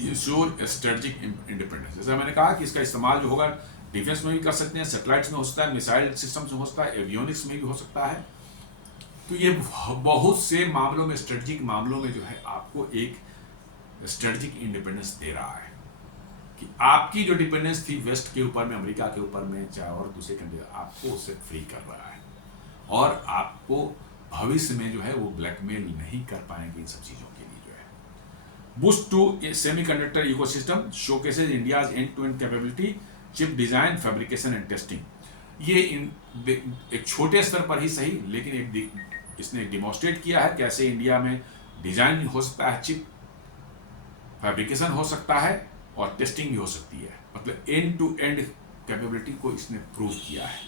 ensure strategic independence. जैसा मैंने कहा कि इसका इस्तेमाल जो होगा डिफेंस में भी कर सकते हैं, सैटेलाइट्स में हो सकता है, मिसाइल सिस्टम्स में हो सकता है, एवियोनिक्स में भी हो सकता है। तो ये बहुत से मामलों में, स्ट्रेटेजिक मामलों में जो है आपको एक स्ट्रेटेजिक इंडिपेंडेंस दे रहा है कि आपकी जो डिपेंडेंस थी वेस्ट के ऊपर में, अमेरिका के ऊपर में, चाहे और दूसरे कंट्री, आपको उससे फ्री कर रहा है, और आपको भविष्य में जो है वो ब्लैकमेल नहीं कर पाएंगे इन सब चीज़ों के लिए जो है। Boost to semiconductor ecosystem showcases India's end to end capability, chip design, fabrication and testing. ये एक छोटे स्तर पर ही सही, लेकिन इसने डिमॉन्स्ट्रेट किया है कैसे इंडिया में डिजाइन हो सकता है, चिप फैब्रिकेशन हो सकता है और टेस्टिंग भी हो सकती है। मतलब एंड टू एंड कैपेबिलिटी को इसने प्रूव किया है।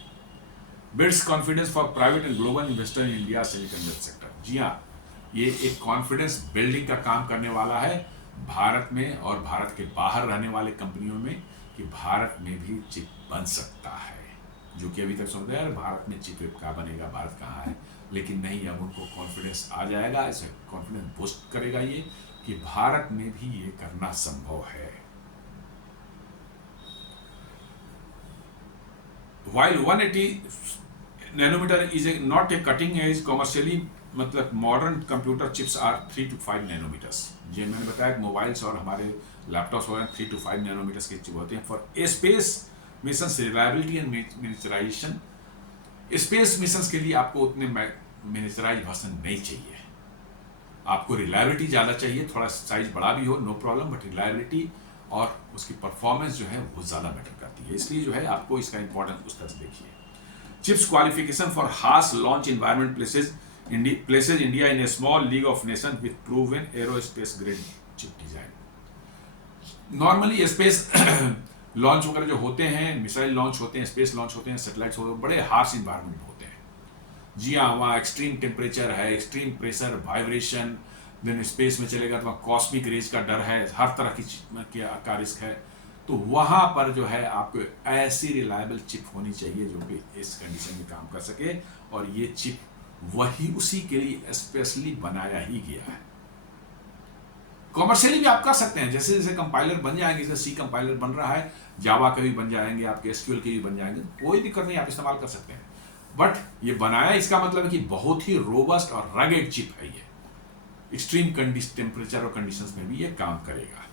Builds confidence for private and global investor in India semiconductor sector. जी हाँ, ये एक कॉन्फिडेंस बिल्डिंग का काम करने वाला है भारत में और भारत के बाहर रहने वाले कंपनियों में, कि भारत में भी चिप बन सकता है। जो कि अभी तक सुनते हैं भारत में चिप विप कहाँ बनेगा, भारत कहाँ है, लेकिन नहीं, अब उनको कॉन्फिडेंस आ जाएगा। इसे कॉन्फिडेंस बूस्ट करेगा ये कि भारत में भी ये करना संभव है। While 180 nanometer is not a cutting edge commercially, मतलब modern computer chips are 3 to 5 nanometers. ये मैंने बताया कि मोबाइल्स और हमारे लैपटॉप्स वगैरह 3 to 5 नैनोमीटर्स के चिप होते हैं for space missions, reliability and miniaturisation. Space missions के लिए आपको उतने मिनिचराइज वर्जन नहीं चाहिए, आपको रिलायबिलिटी ज़्यादा चाहिए, थोड़ा साइज बड़ा भी हो नो प्रॉब्लम, बट रिलायबिलिटी और उसकी परफॉर्मेंस जो है वो ज़्यादा मैटर करती है। इसलिए जो है आपको इसका इंपॉर्टेंस उस तरह से देखिए। Chips qualification for harsh launch environment places India in a small league of nations with proven aerospace grade chip design. Normally space launch वगैरह जो होते हैं, मिसाइल लॉन्च होते हैं, स्पेस लॉन्च होते हैं, सैटेलाइट्स होते हैं, बड़े हार्श इन्वायरमेंट होते हैं। जी हाँ, वहाँ एक्सट्रीम टेम्परेचर है, extreme pressure, vibration, then space में चलेगा तो वहाँ कॉस्मिक रेज का डर है, हर तरह की का रिस्क है। तो वहाँ पर जो है आपको ऐसी रिलायबल चिप होनी चाहिए जो कि इस कंडीशन में काम कर सके, और ये चिप वही उसी के लिए स्पेशली बनाया ही गया है। कॉमर्शियली भी आप कर सकते हैं, जैसे जैसे कंपाइलर बन जाएंगे, जैसे सी कंपाइलर बन रहा है, जावा के भी बन जाएंगे, आपके एसक्यूएल के भी बन जाएंगे, कोई दिक्कत नहीं, आप इस्तेमाल कर सकते हैं। बट ये बनाया, इसका मतलब है कि बहुत ही रोबस्ट और रगेड चिप है ये, एक्सट्रीम टेम्परेचर और कंडीशंस में भी ये काम करेगा।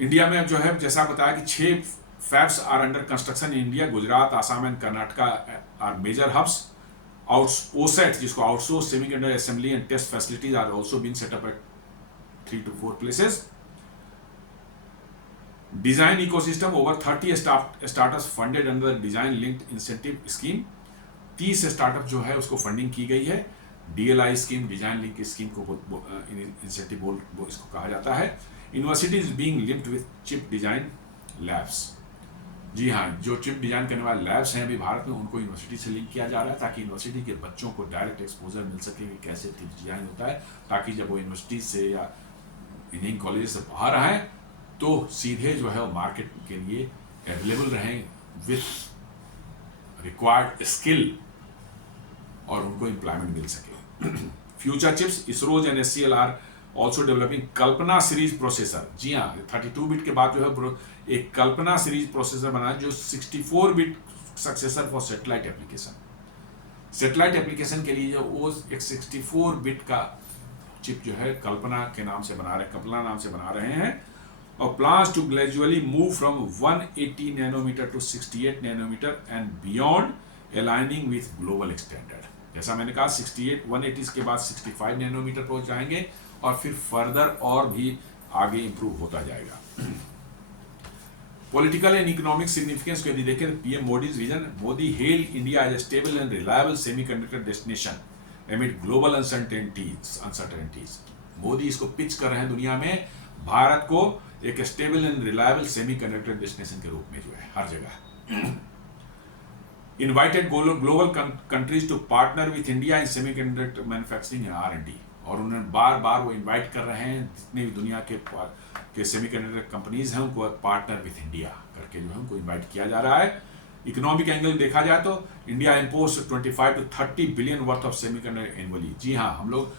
इंडिया में जो है जैसा बताया कि 6 fabs are under construction in India. Gujarat, Assam and Karnataka are major hubs. OSAT, जिसको outsource semiconductor assembly and test facilities, are also being set up at 3 to 4 places. Design ecosystem, over 30 startups funded under design linked incentive scheme. 30 startup जो है उसको funding की गई है, DLI scheme, design link scheme को incentive इसको कहा जाता है। Universities being linked with chip design labs. जी हाँ, जो चिप डिजाइन करने वाले लैब्स हैं अभी भारत में, उनको यूनिवर्सिटी से लिंक किया जा रहा है ताकि यूनिवर्सिटी के बच्चों को डायरेक्ट एक्सपोजर मिल सके कि कैसे चिप डिजाइन होता है, ताकि जब वो यूनिवर्सिटी से या इंजीनियरिंग कॉलेज से बाहर आए तो सीधे जो है वो मार्केट के लिए अवेलेबल रहें विथ रिक्वायर्ड स्किल और उनको एम्प्लॉयमेंट मिल सके। Future chips, ISRO's and SCL are also developing Kalpana series processor. जी हाँ, 32 बिट के बाद जो है एक कल्पना सीरीज प्रोसेसर बना है जो 64 bit successor for satellite application. Satellite application के लिए जो वो एक 64 बिट का चिप जो है कल्पना के नाम से बना रहे हैं, कल्पना नाम से बना रहे हैं, और plans to gradually move from 180 nanometer to 68 nanometer and beyond, aligning with global standard. जैसा मैंने कहा 68 180 के बाद 65 नैनोमीटर पहुंच जाएंगे और फिर फर्दर और भी आगे इंप्रूव होता जाएगा। पॉलिटिकल एंड इकोनॉमिक सिग्निफिकेंस को यदि देखें तो PM Modi's vision, Modi hail India as a stable and reliable semiconductor destination amid global uncertainties. Modi इसको पिच कर रहे हैं दुनिया में भारत को एक stable and reliable semiconductor destination के रूप में जो है हर जगह। Invited global countries to partner with India in semiconductor manufacturing and R&D, और उन्होंने बार बार वो इनवाइट कर रहे हैं जितने भी दुनिया के सेमीकंडक्टर कंपनीज हैं उनको पार्टनर विथ इंडिया करके जो है उनको इनवाइट किया जा रहा है। इकोनॉमिक एंगल देखा जाए तो India imports 25 to 30 billion worth of semiconductor annually. जी हाँ, हम लोग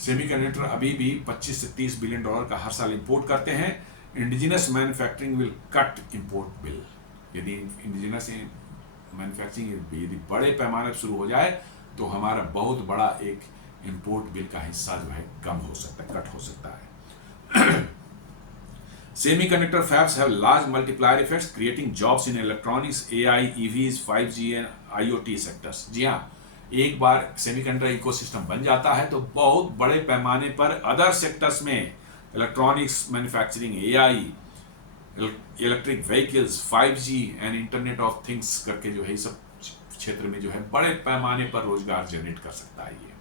सेमीकंडक्टर अभी भी 25 से 30 बिलियन डॉलर का हर साल इंपोर्ट करते हैं। Indigenous manufacturing will cut import bill. यदि इंडिजिनस मैन्युफैक्चरिंग यदि बड़े पैमाने पर शुरू हो जाए तो हमारा बहुत बड़ा एक इंपोर्ट बिल का हिस्सा जो है कम हो सकता है, कट हो सकता है। Semiconductor fabs have large multiplier effects, creating jobs in electronics, AI, EVs, 5G and IoT sectors. जी हाँ, एक बार सेमीकंडक्टर इकोसिस्टम बन जाता है तो बहुत बड़े पैमाने पर अदर सेक्टर्स में electronics manufacturing, AI, electric vehicles, 5G and internet of things करके जो है सब क्षेत्र में जो है बड़े पैमाने पर रोजगार जनरेट कर सकता है ये।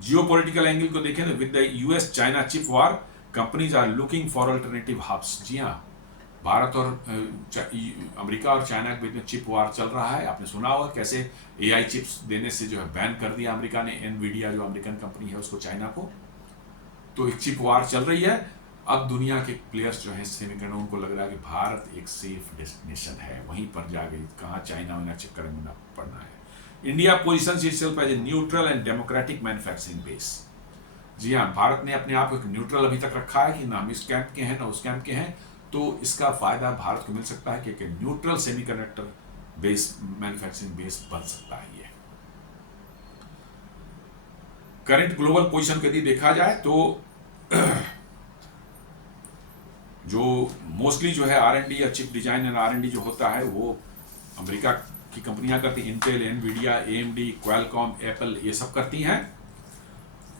जियोपॉलिटिकल एंगल को देखें तो with the US China chip war companies are looking for alternative hubs. जी हाँ, भारत और अमेरिका और चाइना के बीच में चिप वॉर चल रहा है। आपने सुना होगा कैसे AI चिप्स देने से जो है बैन कर दिया अमेरिका ने, एनवीडिया जो अमेरिकन कंपनी है उसको, चाइना को। तो एक चिप वॉर चल रही है। अब दुनिया के प्लेयर्स जो है सेमीकंडक्टर, उनको लग रहा है कि भारत एक सेफ डेस्टिनेशन है, वहीं पर जाके कहाँ चाइना वाइना चक्कर में ना पड़ना है। India positions itself as a neutral and democratic manufacturing base. जी हाँ, भारत ने अपने आप को एक न्यूट्रल अभी तक रखा है कि ना हम इस कैंप के हैं ना उस कैंप के हैं, तो इसका फायदा भारत को मिल सकता है कि एक neutral semiconductor base manufacturing base बन सकता है ये। करंट ग्लोबल पोजीशन को यदि देखा जाए तो जो मोस्टली जो है R&D या चिप डिजाइन एंड R&D जो होता है वो अमेरिका की कंपनियां करती हैं। Intel, Nvidia, AMD, Qualcomm, Apple ये सब करती हैं।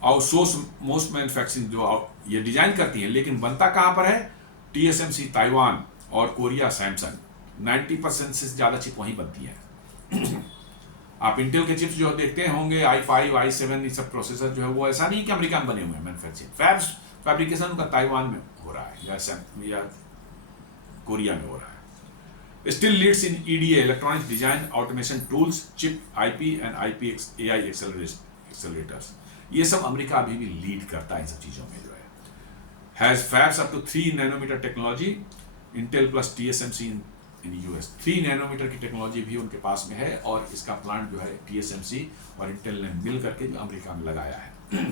आउटसोर्स मोस्ट मैन्युफैक्चरिंग जो ये डिजाइन करती हैं, लेकिन बनता कहाँ पर है? TSMC ताइवान और कोरिया सैमसंग। 90% से ज़्यादा चिप वहीं बनती है। आप इंटेल के चिप्स जो देखते होंगे i5, i7 ये सब प्रोसेसर जो है वो ऐसा नहीं कि अमेरिका में बने हुए हैं। मैन्युफैक्चरिंग फैब्रिकेशन उनका ताइवान में हो रहा है या कोरिया में हो रहा है। Still leads in EDA, electronics design automation tools, chip, IP and IP AI accelerators. ये सब अमेरिका अभी भी लीड करता है इन सब चीज़ों में जो है। Has fabs up to 3 nanometer technology, Intel plus TSMC in US। 3 nanometer की टेक्नोलॉजी भी उनके पास में है और इसका प्लांट जो है TSMC और इंटेल ने मिल करके जो अमेरिका में लगाया है।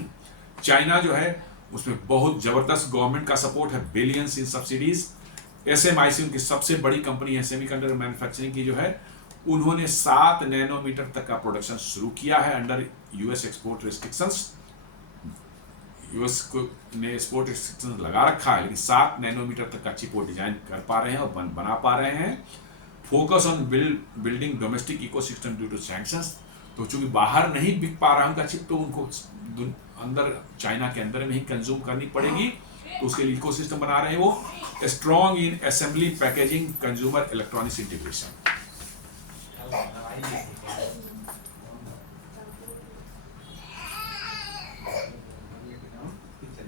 चाइना जो है उसमें बहुत जबरदस्त गवर्नमेंट का सपोर्ट है, बिलियंस इन सब्सिडीज। SMIC उनकी सबसे बड़ी कंपनी है सेमीकंडक्टर मैन्युफैक्चरिंग की जो है, उन्होंने 7 नैनोमीटर तक का प्रोडक्शन शुरू किया है under US export restrictions. US को ने एक्सपोर्ट रिस्ट्रिक्शंस लगा रखा है, लेकिन 7 नैनोमीटर तक का चिप वो डिजाइन कर पा रहे हैं और बना पा रहे हैं। Focus on building domestic ecosystem due to sanctions. तो चूंकि बाहर नहीं बिक पा रहा है उनका चिप, तो उनको अंदर चाइना के अंदर में ही कंज्यूम करनी पड़ेगी, तो उसके लिए इकोसिस्टम बना रहे हैं वो। Strong in assembly, packaging, consumer electronics integration.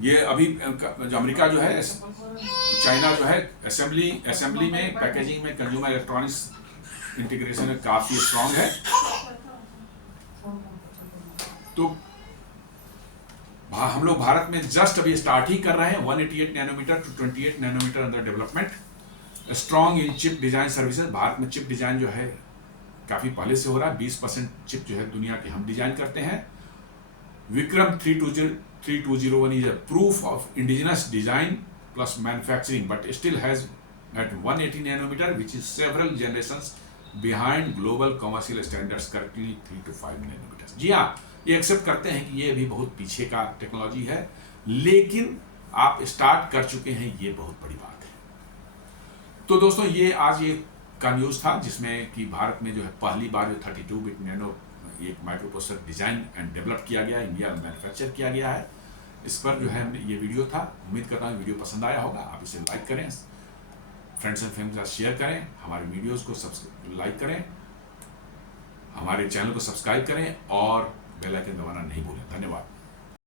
ये अभी जो अमेरिका जो है, चाइना जो है असेंबली में, पैकेजिंग में, कंज्यूमर इलेक्ट्रॉनिक्स इंटीग्रेशन में काफी स्ट्रॉन्ग है। तो हम लोग भारत में जस्ट अभी स्टार्ट ही कर रहे हैं। 188 nanometer to 28 nanometer under development. Strong in chip design services. Bharat में चिप डिजाइन जो है काफी पहले से हो रहा है। 20% चिप जो है दुनिया की हम डिजाइन करते हैं। Vikram 3201 is a proof of indigenous design plus manufacturing, but still has at 180 nanometre which is several generations behind global commercial standards currently 3 to 5 nanometre. जी हाँ, ये एक्सेप्ट करते हैं कि ये भी बहुत पीछे का टेक्नोलॉजी है, लेकिन आप स्टार्ट कर चुके हैं, ये बहुत बड़ी बात है। तो दोस्तों ये आज ये का न्यूज़ था जिसमें कि भारत में जो है पहली बार जो 32 बिट नैनो एक micro processor design and develop किया गया है, इंडिया में मैन्युफैक्चर किया गया है। इस पर जो है ये वीडियो था। उम्मीद करता हूँ वीडियो पसंद आया होगा। आप इसे लाइक करें, फ्रेंड्स एंड फैमिली के साथ शेयर करें, हमारे वीडियोस को लाइक करें, हमारे चैनल को सब्सक्राइब करें और बेल आइकन दबाना नहीं भूलें। धन्यवाद।